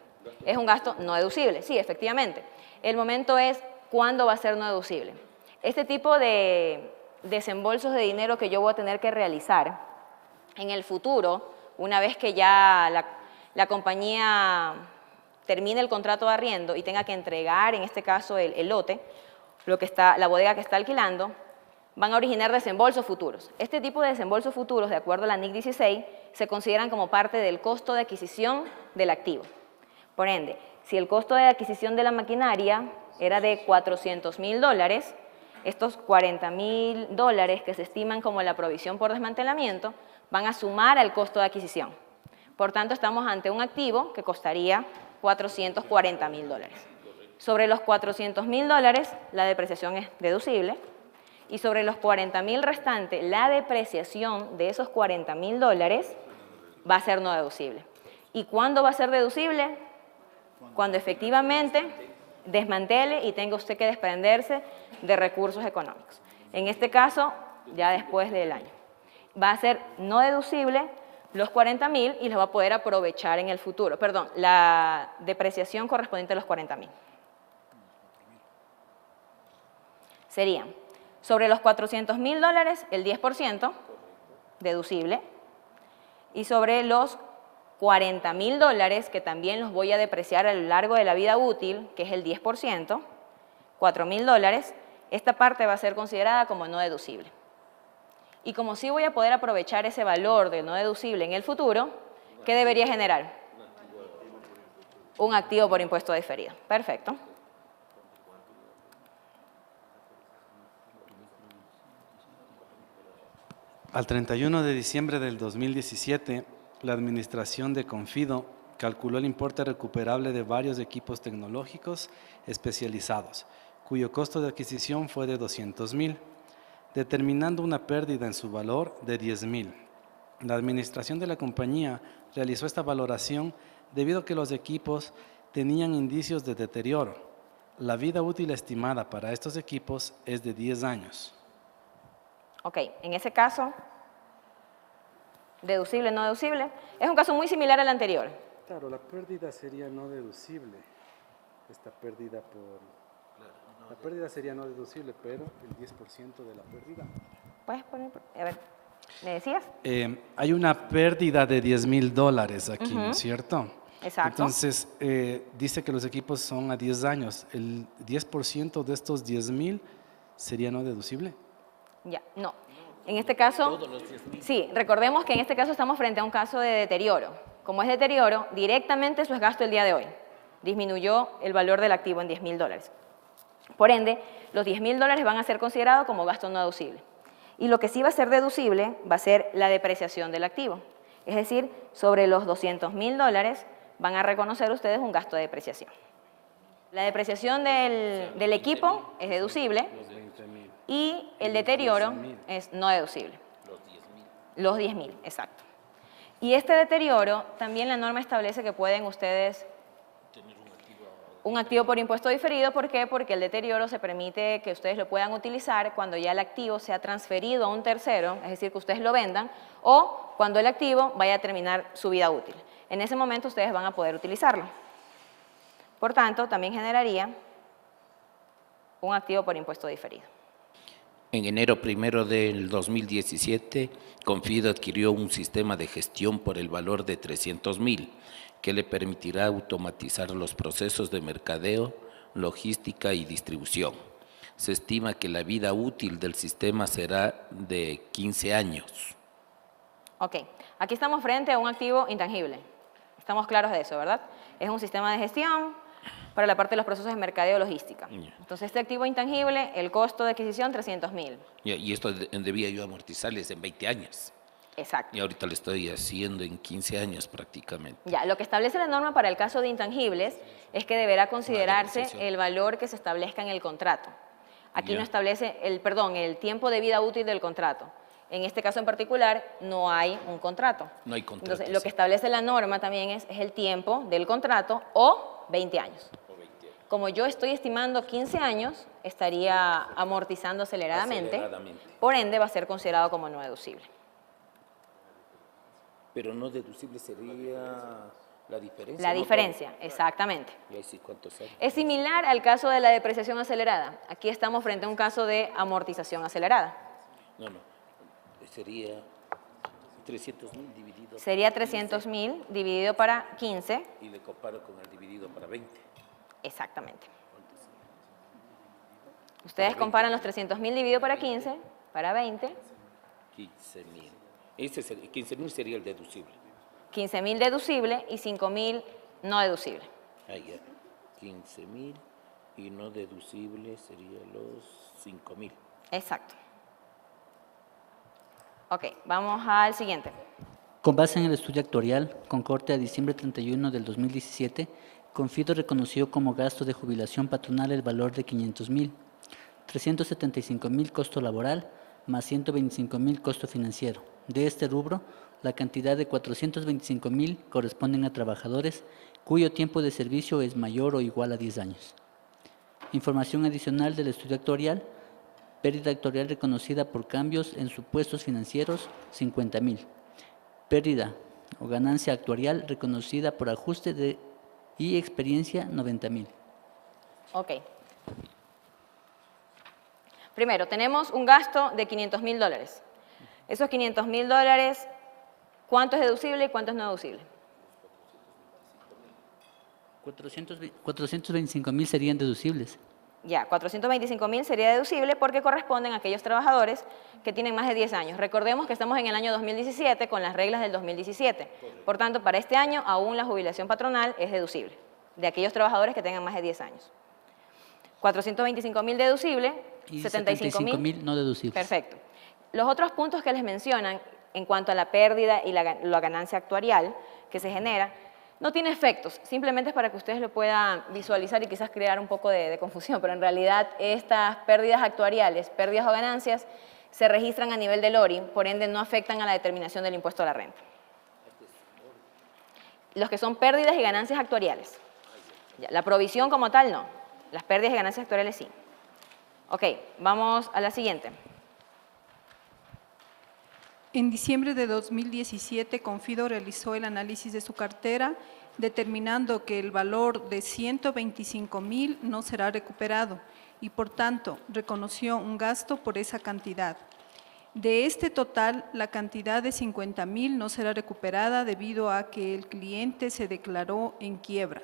Es un gasto no deducible, sí, efectivamente. El momento es cuándo va a ser no deducible. Este tipo de desembolsos de dinero que yo voy a tener que realizar en el futuro, una vez que ya la compañía termine el contrato de arriendo y tenga que entregar, en este caso, el lote, la bodega que está alquilando, van a originar desembolsos futuros. Este tipo de desembolsos futuros, de acuerdo a la NIC 16, se consideran como parte del costo de adquisición del activo. Por ende, si el costo de adquisición de la maquinaria era de $400.000, estos $40.000 que se estiman como la provisión por desmantelamiento van a sumar al costo de adquisición. Por tanto, estamos ante un activo que costaría $440.000. Sobre los $400.000, la depreciación es deducible, y sobre los $40.000 restantes, la depreciación de esos $40.000 va a ser no deducible. ¿Y cuándo va a ser deducible? Cuando efectivamente desmantele y tenga usted que desprenderse de recursos económicos. En este caso, ya después del año. Va a ser no deducible los $40.000 y los va a poder aprovechar en el futuro. Perdón, la depreciación correspondiente a los $40.000. Serían, sobre los $400.000, el 10% deducible, y sobre los $40.000, que también los voy a depreciar a lo largo de la vida útil, que es el 10%, $4.000, esta parte va a ser considerada como no deducible. Y como sí voy a poder aprovechar ese valor de no deducible en el futuro, ¿qué debería generar? Un activo por impuesto diferido. Perfecto. Al 31 de diciembre del 2017, la administración de Confido calculó el importe recuperable de varios equipos tecnológicos especializados, cuyo costo de adquisición fue de $200.000. determinando una pérdida en su valor de 10.000. La administración de la compañía realizó esta valoración debido a que los equipos tenían indicios de deterioro. La vida útil estimada para estos equipos es de 10 años. Ok, en ese caso, deducible, no deducible, es un caso muy similar al anterior. Claro, la pérdida sería no deducible. Esta pérdida La pérdida sería no deducible, pero el 10% de la pérdida. ¿Puedes poner? A ver, ¿me decías? Hay una pérdida de $10.000 aquí, ¿no es cierto? Exacto. Entonces, dice que los equipos son a 10 años. ¿El 10% de estos 10.000 sería no deducible? Ya, no. En este caso, sí, recordemos que en este caso estamos frente a un caso de deterioro. Como es deterioro, directamente eso es gasto el día de hoy. Disminuyó el valor del activo en $10.000. Por ende, los $10.000 van a ser considerados como gasto no deducible. Y lo que sí va a ser deducible va a ser la depreciación del activo. Es decir, sobre los $200.000 van a reconocer ustedes un gasto de depreciación. La depreciación del equipo es deducible y el deterioro es no deducible. Los 10.000, exacto. Y este deterioro, también la norma establece que pueden ustedes un activo por impuesto diferido. ¿Por qué? Porque el deterioro se permite que ustedes lo puedan utilizar cuando ya el activo sea transferido a un tercero, es decir, que ustedes lo vendan, o cuando el activo vaya a terminar su vida útil. En ese momento ustedes van a poder utilizarlo. Por tanto, también generaría un activo por impuesto diferido. En enero 1 del 2017, Confido adquirió un sistema de gestión por el valor de $300.000, que le permitirá automatizar los procesos de mercadeo, logística y distribución. Se estima que la vida útil del sistema será de 15 años. Ok, aquí estamos frente a un activo intangible. Estamos claros de eso, ¿verdad? Es un sistema de gestión para la parte de los procesos de mercadeo y logística. Entonces, este activo intangible, el costo de adquisición, $300.000. Y esto debía yo amortizarles en 20 años. Exacto. Y ahorita lo estoy haciendo en 15 años prácticamente. Ya, lo que establece la norma para el caso de intangibles es que deberá considerarse el valor que se establezca en el contrato. Aquí no establece el tiempo de vida útil del contrato. En este caso en particular no hay un contrato. No hay contrato. Entonces, lo que establece la norma también es el tiempo del contrato o 20 años. Como yo estoy estimando 15 años, estaría amortizando aceleradamente. Por ende, va a ser considerado como no deducible. Pero no deducible sería la diferencia. La diferencia, exactamente. ¿Y ahí sí cuánto sale? Es similar al caso de la depreciación acelerada. Aquí estamos frente a un caso de amortización acelerada. No, sería 300.000 dividido. Sería 300.000 dividido para 15. Y le comparo con el dividido para 20. Exactamente. Ustedes comparan los 300.000 dividido para 15, para 20. 15.000. 15.000 sería el deducible. 15.000 deducible y 5.000 no deducible. Ahí ya. 15.000 y no deducible sería los 5.000. Exacto. Ok, vamos al siguiente. Con base en el estudio actuarial, con corte a diciembre 31 del 2017, Confido reconoció como gasto de jubilación patronal el valor de 500.000, 375.000 costo laboral, más 125.000 costo financiero. De este rubro, la cantidad de 425.000 corresponden a trabajadores cuyo tiempo de servicio es mayor o igual a 10 años. Información adicional del estudio actuarial: pérdida actuarial reconocida por cambios en supuestos financieros, 50.000. Pérdida o ganancia actuarial reconocida por ajuste y experiencia, 90.000. Ok. Primero, tenemos un gasto de $500.000. Esos $500.000, ¿cuánto es deducible y cuánto es no deducible? 425.000 serían deducibles. Ya, 425.000 sería deducible porque corresponden a aquellos trabajadores que tienen más de 10 años. Recordemos que estamos en el año 2017 con las reglas del 2017. Por tanto, para este año aún la jubilación patronal es deducible de aquellos trabajadores que tengan más de 10 años. 425.000 deducible, y 75.000 no deducibles. Perfecto. Los otros puntos que les mencionan en cuanto a la pérdida y la ganancia actuarial que se genera, no tiene efectos, simplemente es para que ustedes lo puedan visualizar y quizás crear un poco de confusión, pero en realidad estas pérdidas actuariales, pérdidas o ganancias, se registran a nivel del ORI, por ende no afectan a la determinación del impuesto a la renta. Los que son pérdidas y ganancias actuariales. La provisión como tal no, las pérdidas y ganancias actuariales sí. Ok, vamos a la siguiente. En diciembre de 2017, Confido realizó el análisis de su cartera, determinando que el valor de 125.000 no será recuperado y, por tanto, reconoció un gasto por esa cantidad. De este total, la cantidad de 50.000 no será recuperada debido a que el cliente se declaró en quiebra.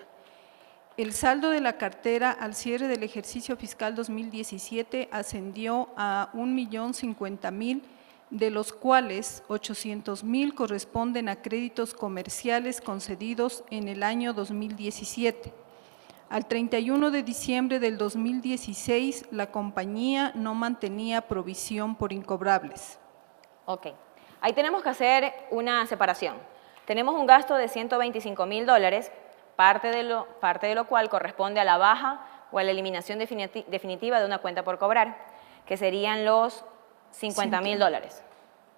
El saldo de la cartera al cierre del ejercicio fiscal 2017 ascendió a 1.050.000, de los cuales 800.000 corresponden a créditos comerciales concedidos en el año 2017. Al 31 de diciembre del 2016, la compañía no mantenía provisión por incobrables. Ok, ahí tenemos que hacer una separación. Tenemos un gasto de $125.000, parte de lo cual corresponde a la baja o a la eliminación definitiva de una cuenta por cobrar, que serían los $50.000,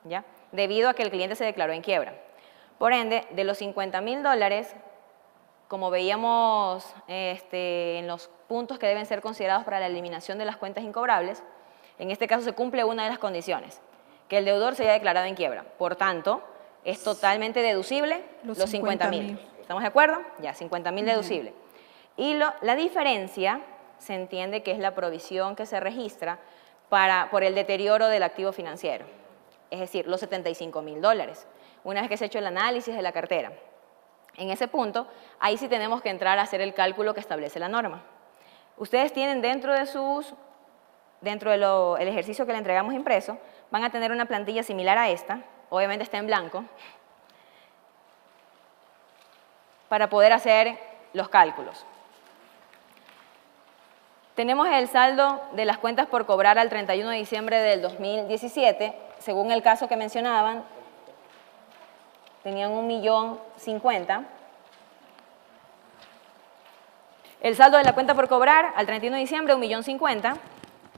¿ya? Debido a que el cliente se declaró en quiebra. Por ende, de los $50.000, como veíamos en los puntos que deben ser considerados para la eliminación de las cuentas incobrables, en este caso se cumple una de las condiciones, que el deudor se haya declarado en quiebra. Por tanto, es totalmente deducible los 50.000. ¿Estamos de acuerdo? Ya, 50.000 deducible. Y la diferencia se entiende que es la provisión que se registra por el deterioro del activo financiero, es decir, los $75.000, una vez que se ha hecho el análisis de la cartera. En ese punto, ahí sí tenemos que entrar a hacer el cálculo que establece la norma. Ustedes tienen dentro del ejercicio que le entregamos impreso, van a tener una plantilla similar a esta, obviamente está en blanco, para poder hacer los cálculos. Tenemos el saldo de las cuentas por cobrar al 31 de diciembre del 2017, según el caso que mencionaban, tenían 1.050.000. El saldo de la cuenta por cobrar al 31 de diciembre, 1.050.000.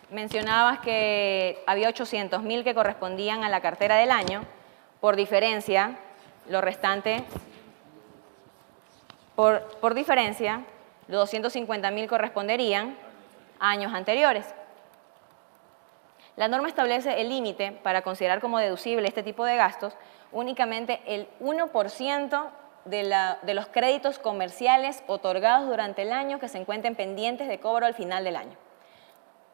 Mencionabas que había 800.000 que correspondían a la cartera del año. Por diferencia, lo restante, por diferencia, los 250.000 corresponderían a años anteriores. La norma establece el límite para considerar como deducible este tipo de gastos únicamente el 1% de los créditos comerciales otorgados durante el año que se encuentren pendientes de cobro al final del año.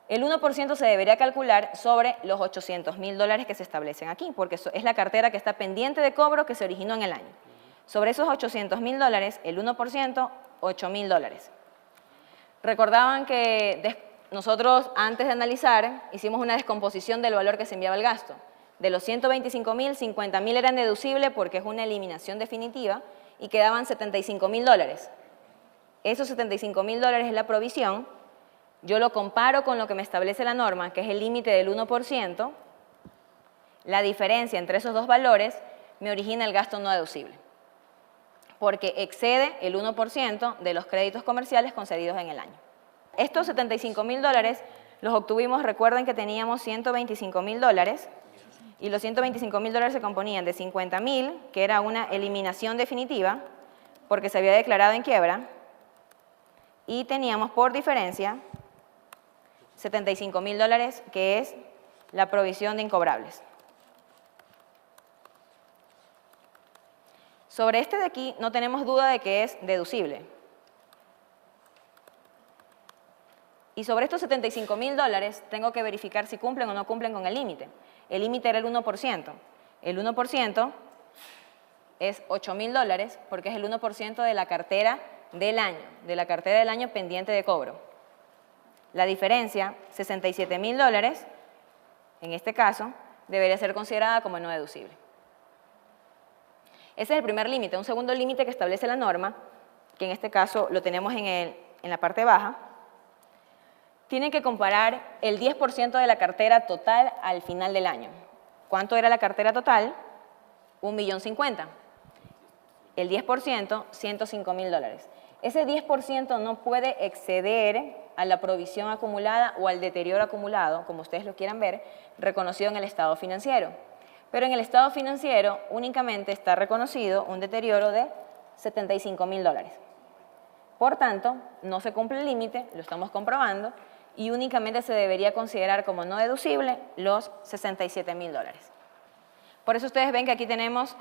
El 1% se debería calcular sobre los $800.000 que se establecen aquí, porque es la cartera que está pendiente de cobro que se originó en el año. Sobre esos $800.000, el 1%, $8.000. Recordaban que nosotros, antes de analizar, hicimos una descomposición del valor que se enviaba al gasto. De los 125.000, 50.000 eran deducibles porque es una eliminación definitiva y quedaban $75.000. Esos $75.000 es la provisión. Yo lo comparo con lo que me establece la norma, que es el límite del 1%. La diferencia entre esos dos valores me origina el gasto no deducible, porque excede el 1% de los créditos comerciales concedidos en el año. Estos $75.000 los obtuvimos, recuerden que teníamos $125.000 y los $125.000 se componían de 50.000, que era una eliminación definitiva porque se había declarado en quiebra, y teníamos por diferencia $75.000, que es la provisión de incobrables. Sobre este de aquí no tenemos duda de que es deducible. Y sobre estos $75.000 tengo que verificar si cumplen o no cumplen con el límite. El límite era el 1%. El 1% es $8.000 porque es el 1% de la cartera del año, pendiente de cobro. La diferencia, $67.000, en este caso, debería ser considerada como no deducible. Ese es el primer límite. Un segundo límite que establece la norma, que en este caso lo tenemos en la parte baja, tiene que comparar el 10% de la cartera total al final del año. ¿Cuánto era la cartera total? 1.050.000. El 10%, $105.000. ese 10% no puede exceder a la provisión acumulada o al deterioro acumulado, como ustedes lo quieran ver, reconocido en el estado financiero. Pero en el estado financiero únicamente está reconocido un deterioro de $75.000. Por tanto, no se cumple el límite, lo estamos comprobando, y únicamente se debería considerar como no deducible los $67.000. Por eso ustedes ven que aquí tenemos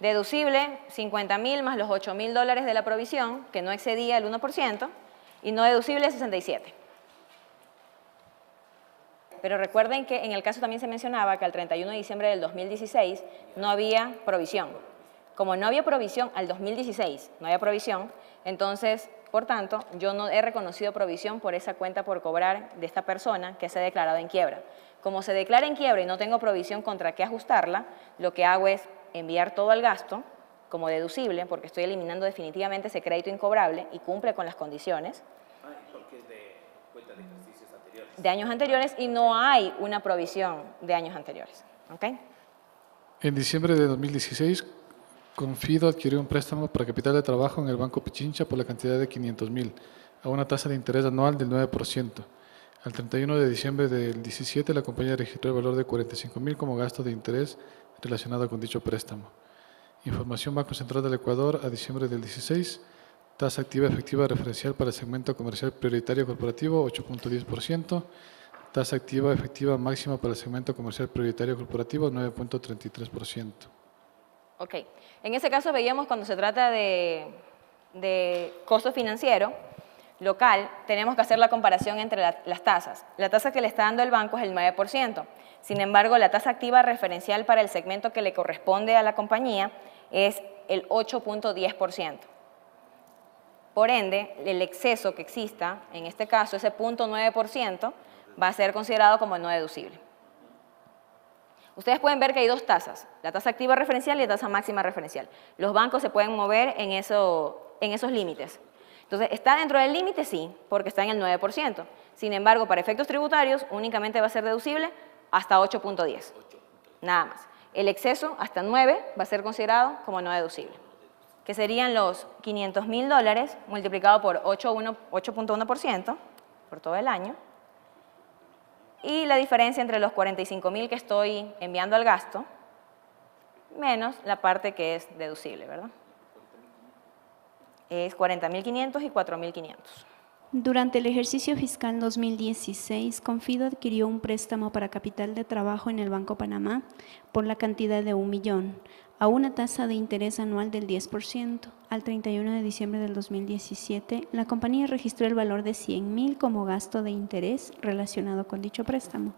deducible $50.000 más los $8.000 de la provisión, que no excedía el 1%, y no deducible 67. Pero recuerden que en el caso también se mencionaba que al 31 de diciembre del 2016 no había provisión. Como no había provisión al 2016, no había provisión, entonces, por tanto, yo no he reconocido provisión por esa cuenta por cobrar de esta persona que se ha declarado en quiebra. Como se declara en quiebra y no tengo provisión contra qué ajustarla, lo que hago es enviar todo al gasto como deducible, porque estoy eliminando definitivamente ese crédito incobrable y cumple con las condiciones de años anteriores y no hay una provisión de años anteriores. ¿Okay? En diciembre de 2016, Confido adquirió un préstamo para capital de trabajo en el Banco Pichincha por la cantidad de $500.000 a una tasa de interés anual del 9%. Al 31 de diciembre del 17, la compañía registró el valor de $45.000 como gasto de interés relacionado con dicho préstamo. Información Banco Central del Ecuador a diciembre del 16, tasa activa efectiva referencial para el segmento comercial prioritario corporativo 8.10%, tasa activa efectiva máxima para el segmento comercial prioritario corporativo 9.33%. Ok, en ese caso veíamos cuando se trata de costo financiero local, tenemos que hacer la comparación entre las tasas. La tasa que le está dando el banco es el 9%. Sin embargo, la tasa activa referencial para el segmento que le corresponde a la compañía es el 8.10%. Por ende, el exceso que exista, en este caso ese 0.9%, va a ser considerado como no deducible. Ustedes pueden ver que hay dos tasas, la tasa activa referencial y la tasa máxima referencial. Los bancos se pueden mover en esos límites. Entonces, ¿está dentro del límite? Sí, porque está en el 9%. Sin embargo, para efectos tributarios, únicamente va a ser deducible hasta 8.10. Nada más. El exceso, hasta 9, va a ser considerado como no deducible, que serían los $500.000 multiplicado por 8.1% por todo el año, y la diferencia entre los $45.000 que estoy enviando al gasto, menos la parte que es deducible, ¿verdad? Es $40.500 y $4.500. Durante el ejercicio fiscal 2016, Confido adquirió un préstamo para capital de trabajo en el Banco Panamá por la cantidad de $1 millón, a una tasa de interés anual del 10%. Al 31 de diciembre del 2017, la compañía registró el valor de $100.000 como gasto de interés relacionado con dicho préstamo.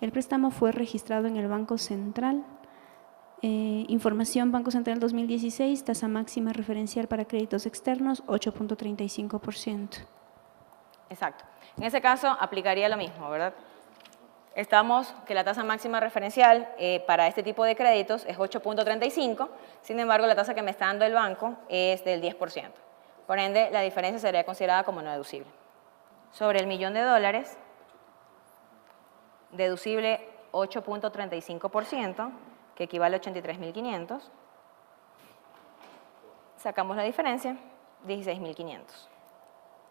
El préstamo fue registrado en el Banco Central. Información Banco Central 2016, tasa máxima referencial para créditos externos, 8.35%. Exacto. En ese caso aplicaría lo mismo, ¿verdad? Estamos que la tasa máxima referencial para este tipo de créditos es 8.35, sin embargo la tasa que me está dando el banco es del 10%. Por ende, la diferencia sería considerada como no deducible. Sobre el $1 millón, deducible 8.35%, que equivale a 83.500. Sacamos la diferencia, 16.500.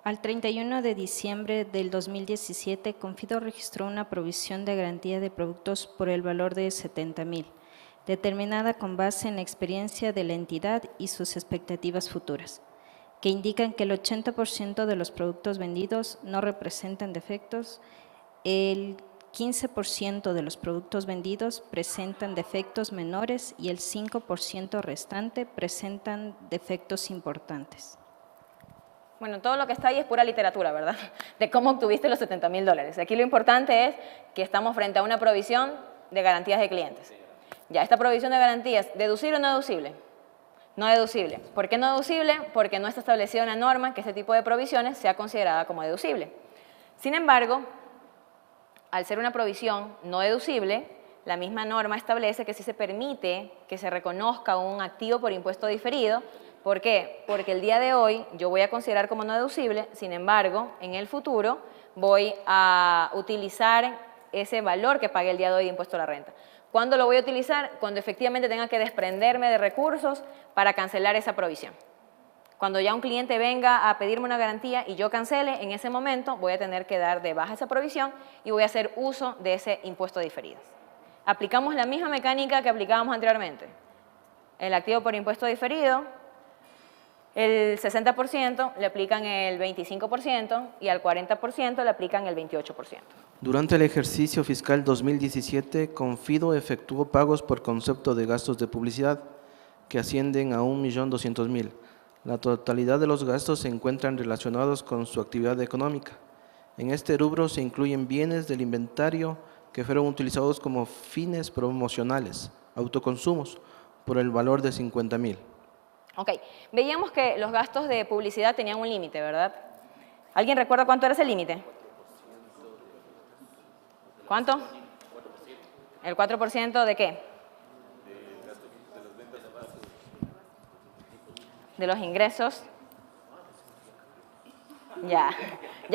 Al 31 de diciembre del 2017, Confido registró una provisión de garantía de productos por el valor de $70.000, determinada con base en la experiencia de la entidad y sus expectativas futuras, que indican que el 80% de los productos vendidos no representan defectos, el 15% de los productos vendidos presentan defectos menores y el 5% restante presentan defectos importantes. Bueno, todo lo que está ahí es pura literatura, ¿verdad? De cómo obtuviste los $70.000. Aquí lo importante es que estamos frente a una provisión de garantías de clientes. Ya, esta provisión de garantías, ¿deducible o no deducible? No deducible. ¿Por qué no deducible? Porque no está establecida una norma que este tipo de provisiones sea considerada como deducible. Sin embargo, al ser una provisión no deducible, la misma norma establece que sí se permite que se reconozca un activo por impuesto diferido. ¿Por qué? Porque el día de hoy yo voy a considerar como no deducible, sin embargo, en el futuro voy a utilizar ese valor que pagué el día de hoy de impuesto a la renta. ¿Cuándo lo voy a utilizar? Cuando efectivamente tenga que desprenderme de recursos para cancelar esa provisión. Cuando ya un cliente venga a pedirme una garantía y yo cancele, en ese momento voy a tener que dar de baja esa provisión y voy a hacer uso de ese impuesto diferido. Aplicamos la misma mecánica que aplicábamos anteriormente. El activo por impuesto diferido, el 60% le aplican el 25% y al 40% le aplican el 28%. Durante el ejercicio fiscal 2017, Confido efectuó pagos por concepto de gastos de publicidad que ascienden a 1.200.000. La totalidad de los gastos se encuentran relacionados con su actividad económica. En este rubro se incluyen bienes del inventario que fueron utilizados como fines promocionales, autoconsumos, por el valor de 50.000. Ok, veíamos que los gastos de publicidad tenían un límite, ¿verdad? ¿Alguien recuerda cuánto era ese límite? ¿Cuánto? ¿El 4% de qué? De los ingresos. Ya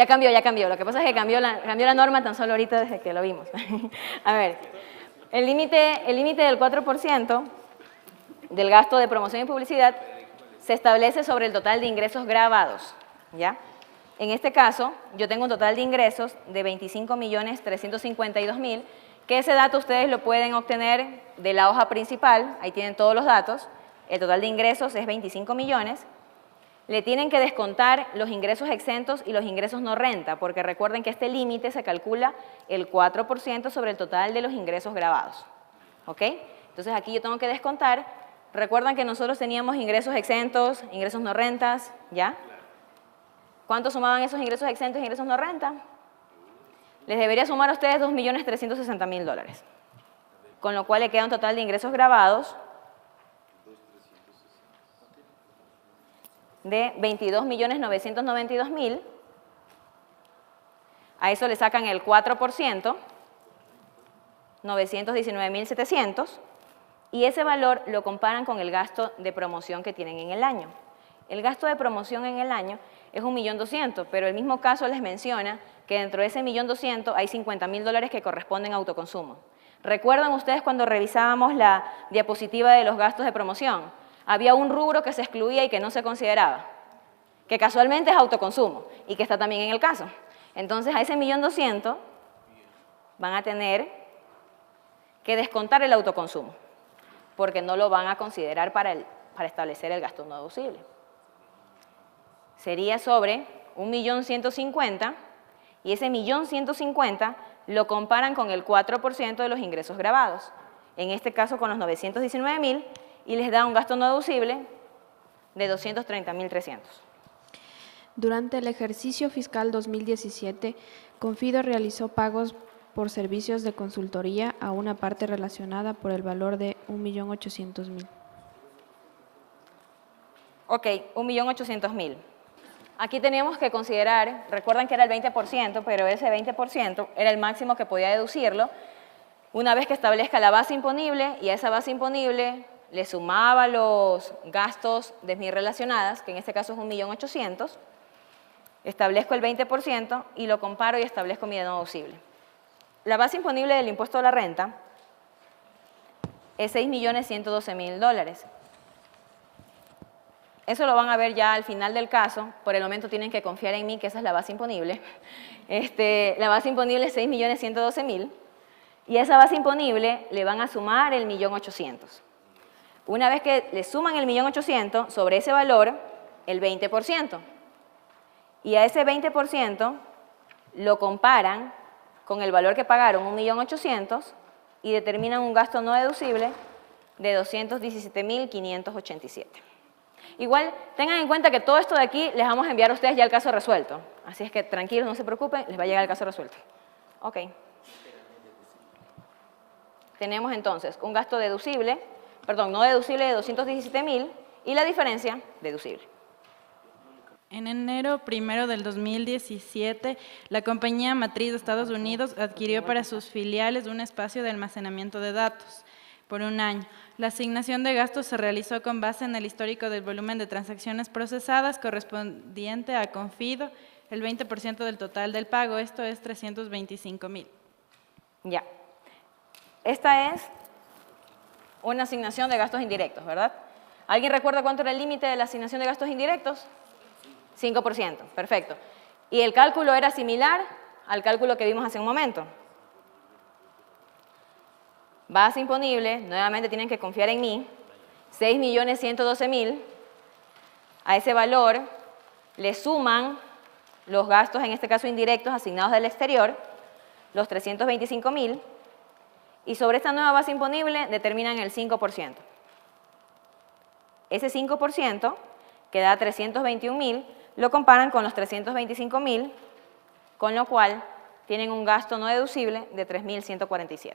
cambió. Lo que pasa es que cambió la norma tan solo ahorita desde que lo vimos. A ver, el límite del 4% del gasto de promoción y publicidad se establece sobre el total de ingresos grabados, ¿ya? En este caso, yo tengo un total de ingresos de 25.352.000, que ese dato ustedes lo pueden obtener de la hoja principal, ahí tienen todos los datos. El total de ingresos es 25 millones. Le tienen que descontar los ingresos exentos y los ingresos no renta, porque recuerden que este límite se calcula el 4% sobre el total de los ingresos grabados. ¿Ok? Entonces aquí yo tengo que descontar. Recuerdan que nosotros teníamos ingresos exentos, ingresos no rentas, ¿ya? ¿Cuánto sumaban esos ingresos exentos e ingresos no renta? Les debería sumar a ustedes 2.360.000 $, con lo cual le queda un total de ingresos grabados de 22.992.000. A eso le sacan el 4%, 919.700, y ese valor lo comparan con el gasto de promoción que tienen en el año. El gasto de promoción en el año es 1.200.000, pero el mismo caso les menciona que dentro de ese 1.200.000 hay 50.000 $ que corresponden a autoconsumo. ¿Recuerdan ustedes cuando revisábamos la diapositiva de los gastos de promoción? Había un rubro que se excluía y que no se consideraba, que casualmente es autoconsumo y que está también en el caso. Entonces, a ese 1.200.000 van a tener que descontar el autoconsumo, porque no lo van a considerar para establecer el gasto no deducible. Sería sobre 1.150.000 y ese 1.150.000 lo comparan con el 4% de los ingresos grabados, en este caso con los 919.000, y les da un gasto no deducible de 230.300. Durante el ejercicio fiscal 2017, Confido realizó pagos por servicios de consultoría a una parte relacionada por el valor de 1.800.000. Ok, 1.800.000. Aquí tenemos que considerar, recuerdan que era el 20%, pero ese 20% era el máximo que podía deducirlo una vez que establezca la base imponible, y a esa base imponible le sumaba los gastos desrelacionadas, que en este caso es 1.800.000, establezco el 20% y lo comparo y establezco mi no deducible. La base imponible del impuesto a la renta es 6.112.000 $. Eso lo van a ver ya al final del caso. Por el momento tienen que confiar en mí que esa es la base imponible. La base imponible es 6.112.000 y a esa base imponible le van a sumar el 1.800.000. Una vez que le suman el 1.800.000, sobre ese valor, el 20%. Y a ese 20% lo comparan con el valor que pagaron, 1.800.000, y determinan un gasto no deducible de 217.587. Igual, tengan en cuenta que todo esto de aquí les vamos a enviar a ustedes ya el caso resuelto. Así es que tranquilos, no se preocupen, les va a llegar el caso resuelto. Ok. Tenemos entonces un gasto deducible, no deducible de 217.000 y la diferencia deducible. En enero 1 del 2017, la compañía matriz de Estados Unidos adquirió para sus filiales un espacio de almacenamiento de datos por un año. La asignación de gastos se realizó con base en el histórico del volumen de transacciones procesadas correspondiente a Confido, el 20% del total del pago, esto es 325.000. Ya. Esta es una asignación de gastos indirectos, ¿verdad? ¿Alguien recuerda cuánto era el límite de la asignación de gastos indirectos? 5%, perfecto. Y el cálculo era similar al cálculo que vimos hace un momento. Base imponible, nuevamente tienen que confiar en mí, 6.112.000. A ese valor le suman los gastos, en este caso indirectos, asignados del exterior, los 325.000, y sobre esta nueva base imponible determinan el 5%. Ese 5%, que da 321.000, lo comparan con los 325.000, con lo cual tienen un gasto no deducible de 3.147.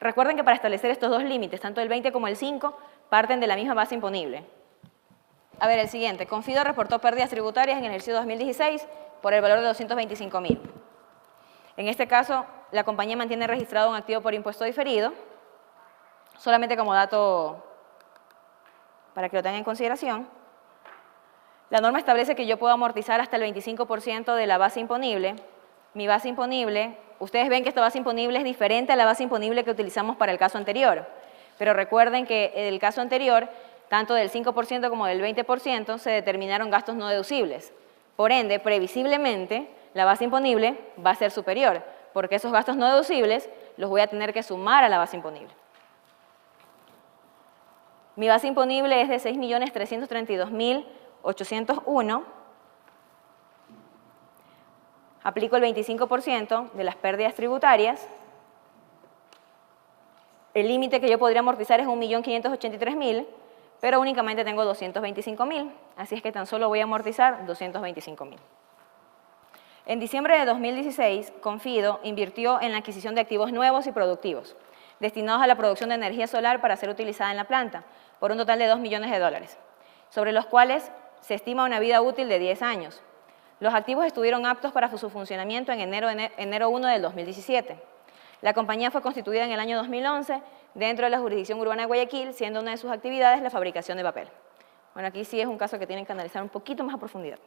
Recuerden que para establecer estos dos límites, tanto el 20 como el 5, parten de la misma base imponible. A ver, el siguiente. Confido reportó pérdidas tributarias en el ejercicio 2016 por el valor de 225.000. En este caso, la compañía mantiene registrado un activo por impuesto diferido, solamente como dato para que lo tengan en consideración. La norma establece que yo puedo amortizar hasta el 25% de la base imponible. Mi base imponible, ustedes ven que esta base imponible es diferente a la base imponible que utilizamos para el caso anterior, pero recuerden que en el caso anterior, tanto del 5% como del 20%, se determinaron gastos no deducibles. Por ende, previsiblemente, la base imponible va a ser superior, porque esos gastos no deducibles los voy a tener que sumar a la base imponible. Mi base imponible es de 6.332.801. Aplico el 25% de las pérdidas tributarias. El límite que yo podría amortizar es 1.583.000, pero únicamente tengo 225.000, así es que tan solo voy a amortizar 225.000. En diciembre de 2016, Confido invirtió en la adquisición de activos nuevos y productivos, destinados a la producción de energía solar para ser utilizada en la planta, por un total de $2 millones, sobre los cuales se estima una vida útil de 10 años. Los activos estuvieron aptos para su funcionamiento en enero 1 del 2017. La compañía fue constituida en el año 2011 dentro de la jurisdicción urbana de Guayaquil, siendo una de sus actividades la fabricación de papel. Bueno, aquí sí es un caso que tienen que analizar un poquito más a profundidad.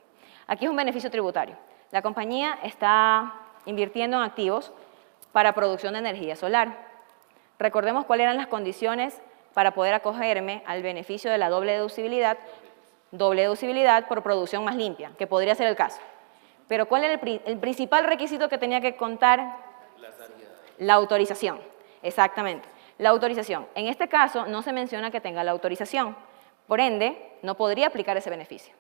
Aquí es un beneficio tributario. La compañía está invirtiendo en activos para producción de energía solar. Recordemos cuáles eran las condiciones para poder acogerme al beneficio de la doble deducibilidad por producción más limpia, que podría ser el caso. Pero ¿cuál era el principal requisito que tenía que contar? La autorización, exactamente. La autorización. En este caso no se menciona que tenga la autorización, por ende no podría aplicar ese beneficio.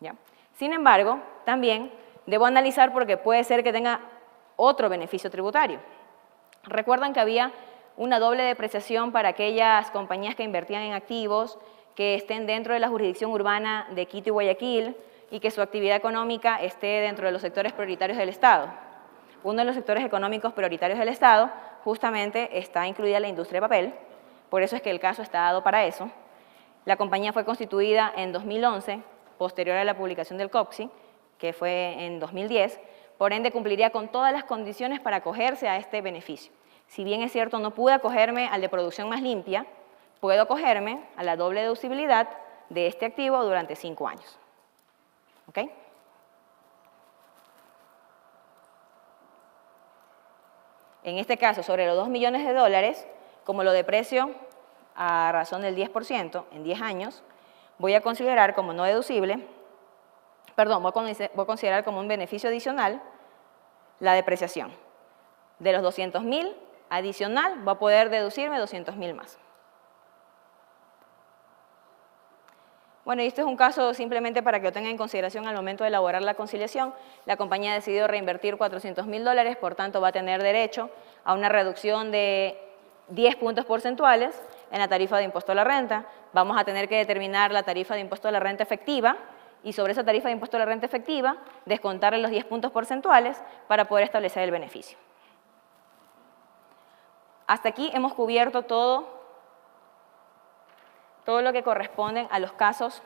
¿Ya? Sin embargo, también debo analizar porque puede ser que tenga otro beneficio tributario. Recuerdan que había una doble depreciación para aquellas compañías que invertían en activos que estén dentro de la jurisdicción urbana de Quito y Guayaquil y que su actividad económica esté dentro de los sectores prioritarios del Estado. Uno de los sectores económicos prioritarios del Estado justamente está incluida la industria de papel, por eso es que el caso está dado para eso. La compañía fue constituida en 2011, posterior a la publicación del COPSI, que fue en 2010, por ende cumpliría con todas las condiciones para acogerse a este beneficio. Si bien es cierto, no pude acogerme al de producción más limpia, puedo acogerme a la doble deducibilidad de este activo durante 5 años. ¿Ok? En este caso, sobre los $2 millones, como lo deprecio a razón del 10% en 10 años, voy a considerar como no deducible, voy a considerar como un beneficio adicional la depreciación. De los 200.000 adicional, voy a poder deducirme 200.000 más. Bueno, y este es un caso simplemente para que lo tengan en consideración al momento de elaborar la conciliación. La compañía ha decidido reinvertir $400.000, por tanto va a tener derecho a una reducción de 10 puntos porcentuales en la tarifa de impuesto a la renta. Vamos a tener que determinar la tarifa de impuesto a la renta efectiva y sobre esa tarifa de impuesto a la renta efectiva descontarle los 10 puntos porcentuales para poder establecer el beneficio. Hasta aquí hemos cubierto todo lo que corresponde a los casos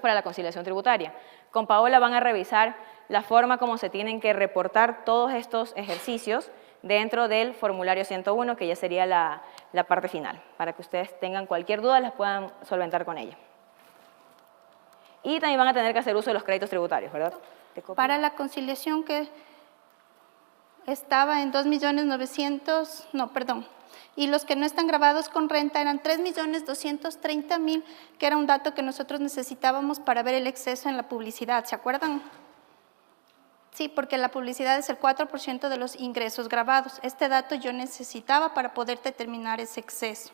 para la conciliación tributaria. Con Paola van a revisar la forma como se tienen que reportar todos estos ejercicios dentro del formulario 101, que ya sería la parte final, para que ustedes tengan cualquier duda, las puedan solventar con ella. Y también van a tener que hacer uso de los créditos tributarios, ¿verdad? Para la conciliación que estaba en 2.900.000, no, perdón, y los que no están grabados con renta eran 3.230.000, que era un dato que nosotros necesitábamos para ver el exceso en la publicidad, ¿se acuerdan? Sí, porque la publicidad es el 4% de los ingresos grabados. Este dato yo necesitaba para poder determinar ese exceso.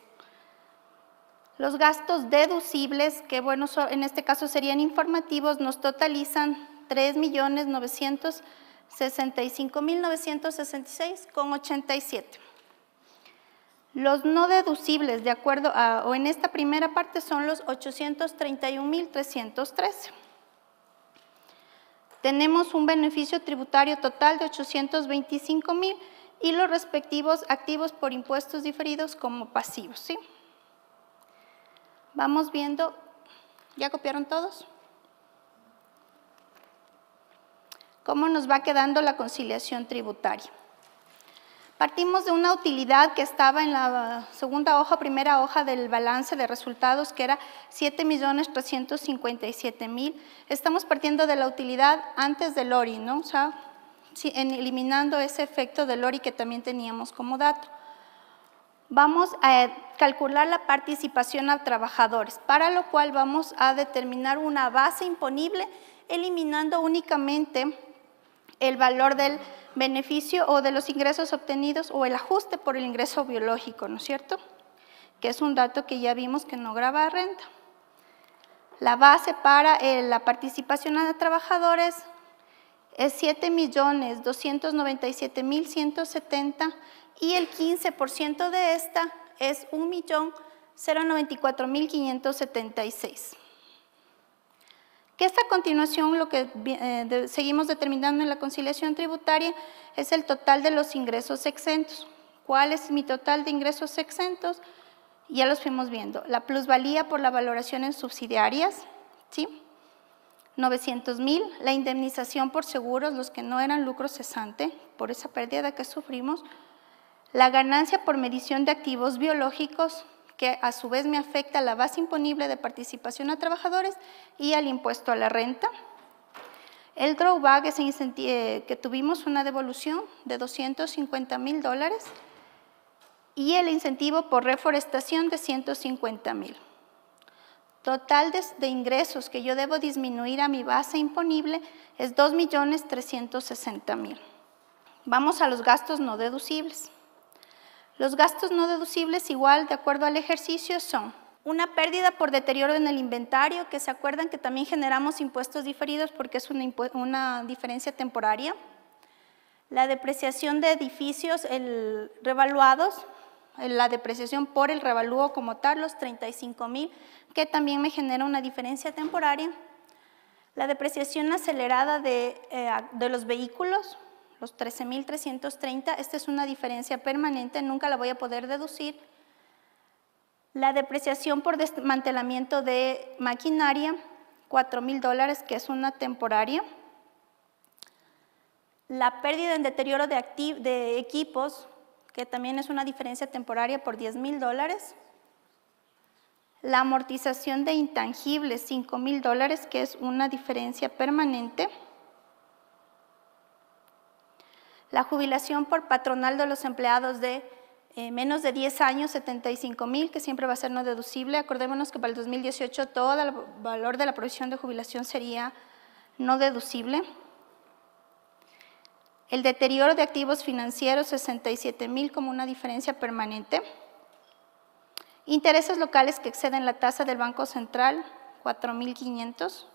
Los gastos deducibles, que bueno, en este caso serían informativos, nos totalizan 3.965.966,87. Los no deducibles, de acuerdo o en esta primera parte, son los 831.313. Tenemos un beneficio tributario total de 825.000 y los respectivos activos por impuestos diferidos como pasivos, ¿sí? Vamos viendo, ¿ya copiaron todos? ¿Cómo nos va quedando la conciliación tributaria? Partimos de una utilidad que estaba en la segunda hoja, primera hoja del balance de resultados, que era 7.357.000. Estamos partiendo de la utilidad antes del ORI, ¿no? O sea, eliminando ese efecto del ORI que también teníamos como dato. Vamos a calcular la participación a trabajadores, para lo cual vamos a determinar una base imponible, eliminando únicamente el valor del beneficio o de los ingresos obtenidos o el ajuste por el ingreso biológico, ¿no es cierto? Que es un dato que ya vimos que no graba renta. La base para la participación a trabajadores es 7.297.170 y el 15% de esta es 1.094.576. Que esta a continuación lo que seguimos determinando en la conciliación tributaria es el total de los ingresos exentos. ¿Cuál es mi total de ingresos exentos? Ya los fuimos viendo. La plusvalía por la valoración en subsidiarias, ¿sí? 900.000, la indemnización por seguros, los que no eran lucro cesante, por esa pérdida que sufrimos, la ganancia por medición de activos biológicos, que a su vez me afecta a la base imponible de participación a trabajadores y al impuesto a la renta. El drawback es que tuvimos una devolución de $250.000 y el incentivo por reforestación de 150.000. Total de ingresos que yo debo disminuir a mi base imponible es 2.360.000. Vamos a los gastos no deducibles. Los gastos no deducibles, igual, de acuerdo al ejercicio, son una pérdida por deterioro en el inventario, que se acuerdan que también generamos impuestos diferidos porque es una diferencia temporaria. La depreciación de edificios revaluados, la depreciación por el revalúo como tal, los 35.000, que también me genera una diferencia temporaria. La depreciación acelerada de los vehículos, los 13.330, esta es una diferencia permanente, nunca la voy a poder deducir. La depreciación por desmantelamiento de maquinaria, $4.000, que es una temporaria. La pérdida en deterioro de equipos, que también es una diferencia temporaria por $10.000. La amortización de intangibles, $5.000, que es una diferencia permanente. La jubilación por patronal de los empleados de menos de 10 años, 75.000, que siempre va a ser no deducible. Acordémonos que para el 2018 todo el valor de la provisión de jubilación sería no deducible. El deterioro de activos financieros, 67.000 como una diferencia permanente. Intereses locales que exceden la tasa del Banco Central, 4.500.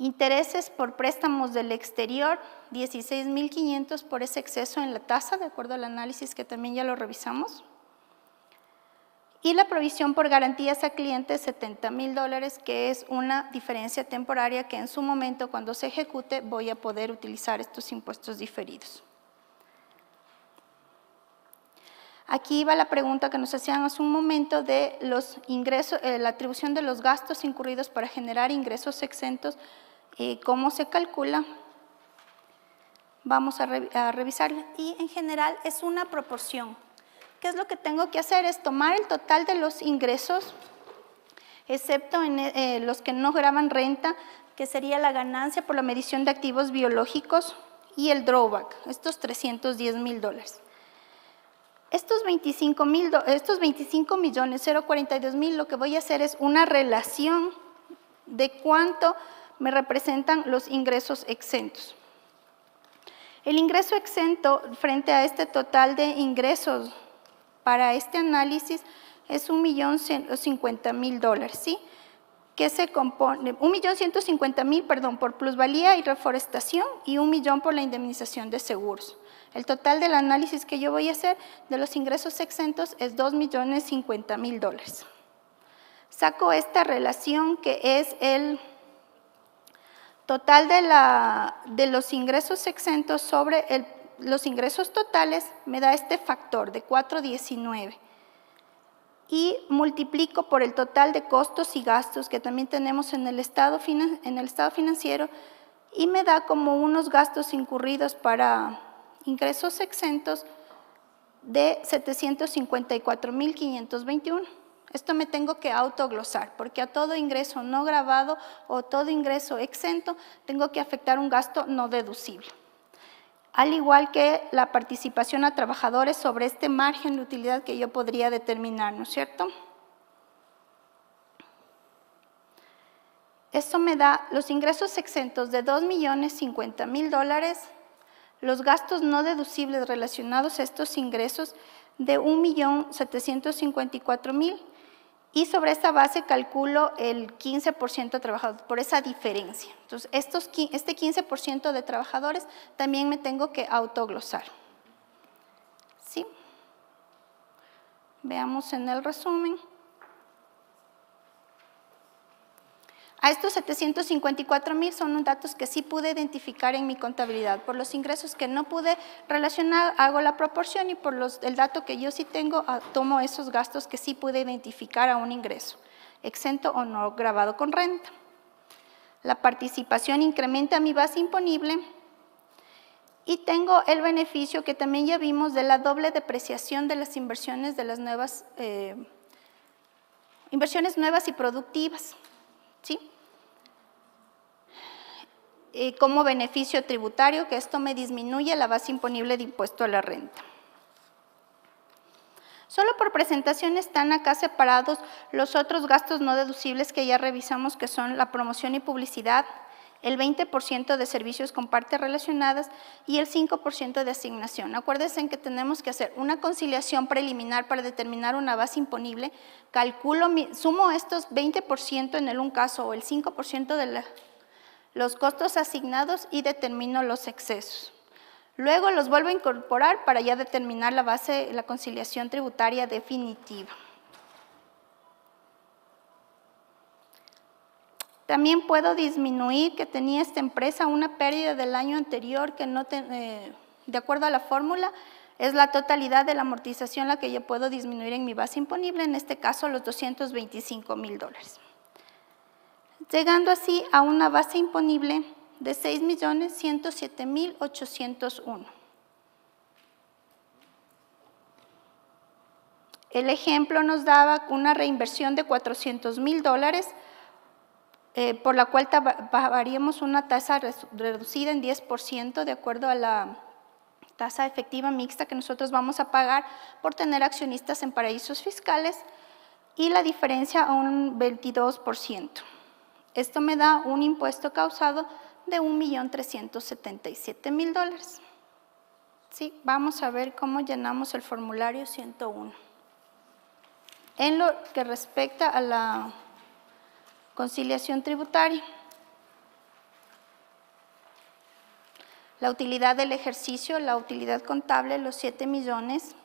Intereses por préstamos del exterior, 16.500 por ese exceso en la tasa, de acuerdo al análisis que también ya lo revisamos. Y la provisión por garantías a clientes, $70.000, que es una diferencia temporaria que en su momento, cuando se ejecute, voy a poder utilizar estos impuestos diferidos. Aquí va la pregunta que nos hacían hace un momento de los ingresos, la atribución de los gastos incurridos para generar ingresos exentos, cómo se calcula. Vamos a revisarla y en general es una proporción. ¿Qué es lo que tengo que hacer? Es tomar el total de los ingresos, excepto en los que no graban renta, que sería la ganancia por la medición de activos biológicos y el drawback, estos $310.000. Estos 25 millones 042.000, lo que voy a hacer es una relación de cuánto me representan los ingresos exentos. El ingreso exento frente a este total de ingresos para este análisis es $1.150.000, ¿sí? Que se compone, $1.150.000, perdón, por plusvalía y reforestación y $1 millón por la indemnización de seguros. El total del análisis que yo voy a hacer de los ingresos exentos es $2.050.000. Saco esta relación que es el total de los ingresos exentos sobre los ingresos totales, me da este factor de 4.19. Y multiplico por el total de costos y gastos que también tenemos en el estado financiero y me da como unos gastos incurridos para ingresos exentos de 754.521. Esto me tengo que autoglosar porque a todo ingreso no gravado o todo ingreso exento tengo que afectar un gasto no deducible. Al igual que la participación a trabajadores sobre este margen de utilidad que yo podría determinar, ¿no es cierto? Esto me da los ingresos exentos de $2.050.000, los gastos no deducibles relacionados a estos ingresos de $1.754.000 y sobre esta base calculo el 15% de trabajadores, por esa diferencia. Entonces, este 15% de trabajadores también me tengo que autoglosar. ¿Sí? Veamos en el resumen. A estos 754.000 son datos que sí pude identificar en mi contabilidad. Por los ingresos que no pude relacionar, hago la proporción y por el dato que yo sí tengo, tomo esos gastos que sí pude identificar a un ingreso, exento o no gravado con renta. La participación incrementa mi base imponible y tengo el beneficio que también ya vimos de la doble depreciación de las inversiones de las nuevas, inversiones nuevas y productivas. ¿Sí? Como beneficio tributario, que esto me disminuye la base imponible de impuesto a la renta. Solo por presentación están acá separados los otros gastos no deducibles que ya revisamos, que son la promoción y publicidad, el 20% de servicios con partes relacionadas y el 5% de asignación. Acuérdense en que tenemos que hacer una conciliación preliminar para determinar una base imponible, sumo estos 20% en un caso o el 5% de los costos asignados y determino los excesos. Luego los vuelvo a incorporar para ya determinar la base, la conciliación tributaria definitiva. También puedo disminuir que tenía esta empresa una pérdida del año anterior que no, de acuerdo a la fórmula, es la totalidad de la amortización la que yo puedo disminuir en mi base imponible, en este caso los $225.000. Llegando así a una base imponible de $6.107.801. El ejemplo nos daba una reinversión de $400.000, por la cual pagaríamos una tasa reducida en 10% de acuerdo a la tasa efectiva mixta que nosotros vamos a pagar por tener accionistas en paraísos fiscales y la diferencia a un 22%. Esto me da un impuesto causado de $1.377.000. Sí, vamos a ver cómo llenamos el formulario 101. En lo que respecta a la conciliación tributaria. La utilidad del ejercicio, la utilidad contable, los 7 millones.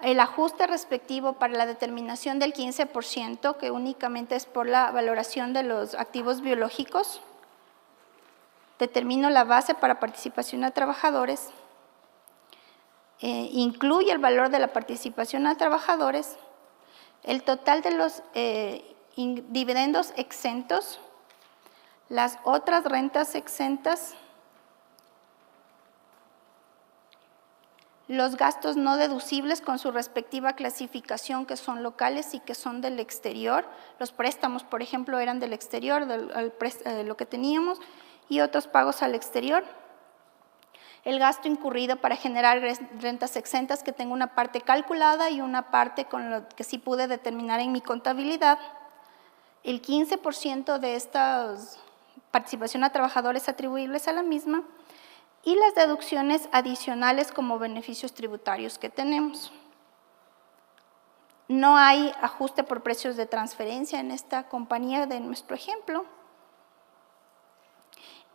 El ajuste respectivo para la determinación del 15%, que únicamente es por la valoración de los activos biológicos. Determino la base para participación a trabajadores. Incluye el valor de la participación a trabajadores. El total de los dividendos exentos, las otras rentas exentas, los gastos no deducibles con su respectiva clasificación, que son locales y que son del exterior. Los préstamos, por ejemplo, eran del exterior, lo que teníamos, y otros pagos al exterior. el gasto incurrido para generar rentas exentas, que tengo una parte calculada y una parte con lo que sí pude determinar en mi contabilidad. El 15% de esta participación a trabajadores atribuibles a la misma y las deducciones adicionales como beneficios tributarios que tenemos. No hay ajuste por precios de transferencia en esta compañía de nuestro ejemplo.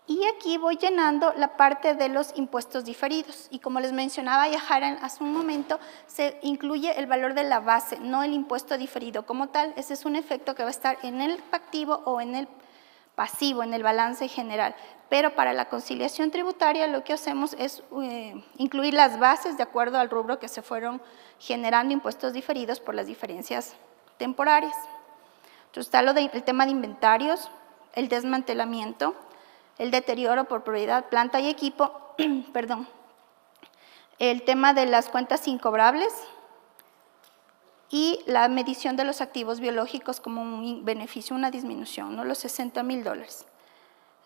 Y aquí voy llenando la parte de los impuestos diferidos. Y como les mencionaba Yajaran hace un momento, se incluye el valor de la base, no el impuesto diferido como tal. Ese es un efecto que va a estar en el activo o en el pasivo, en el balance general. Pero para la conciliación tributaria lo que hacemos es incluir las bases de acuerdo al rubro que se fueron generando impuestos diferidos por las diferencias temporarias. Entonces está el tema de inventarios, el desmantelamiento, el deterioro por propiedad, planta y equipo, perdón, el tema de las cuentas incobrables y la medición de los activos biológicos como un beneficio, una disminución, ¿no? Los $60,000.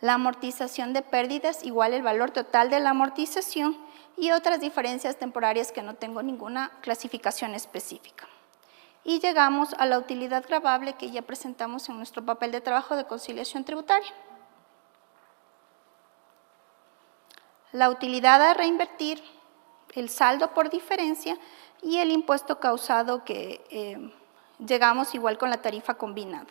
La amortización de pérdidas, igual el valor total de la amortización y otras diferencias temporarias que no tengo ninguna clasificación específica. Y llegamos a la utilidad gravable que ya presentamos en nuestro papel de trabajo de conciliación tributaria. La utilidad a reinvertir, el saldo por diferencia y el impuesto causado que llegamos igual con la tarifa combinada.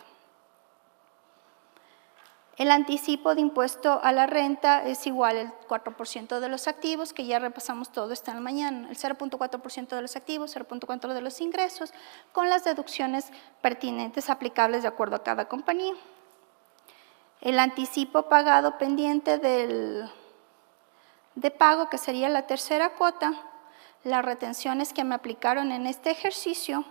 El anticipo de impuesto a la renta es igual al 4% de los activos, que ya repasamos todo esta mañana, el 0.4% de los activos, 0.4% de los ingresos, con las deducciones pertinentes aplicables de acuerdo a cada compañía. El anticipo pagado pendiente de pago, que sería la tercera cuota, las retenciones que me aplicaron en este ejercicio,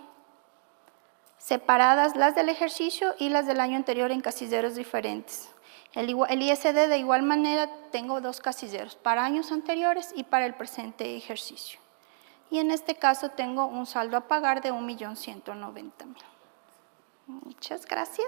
separadas las del ejercicio y las del año anterior en casilleros diferentes. El ISD de igual manera tengo dos casilleros, para años anteriores y para el presente ejercicio. Y en este caso tengo un saldo a pagar de $1,190,000. Muchas gracias.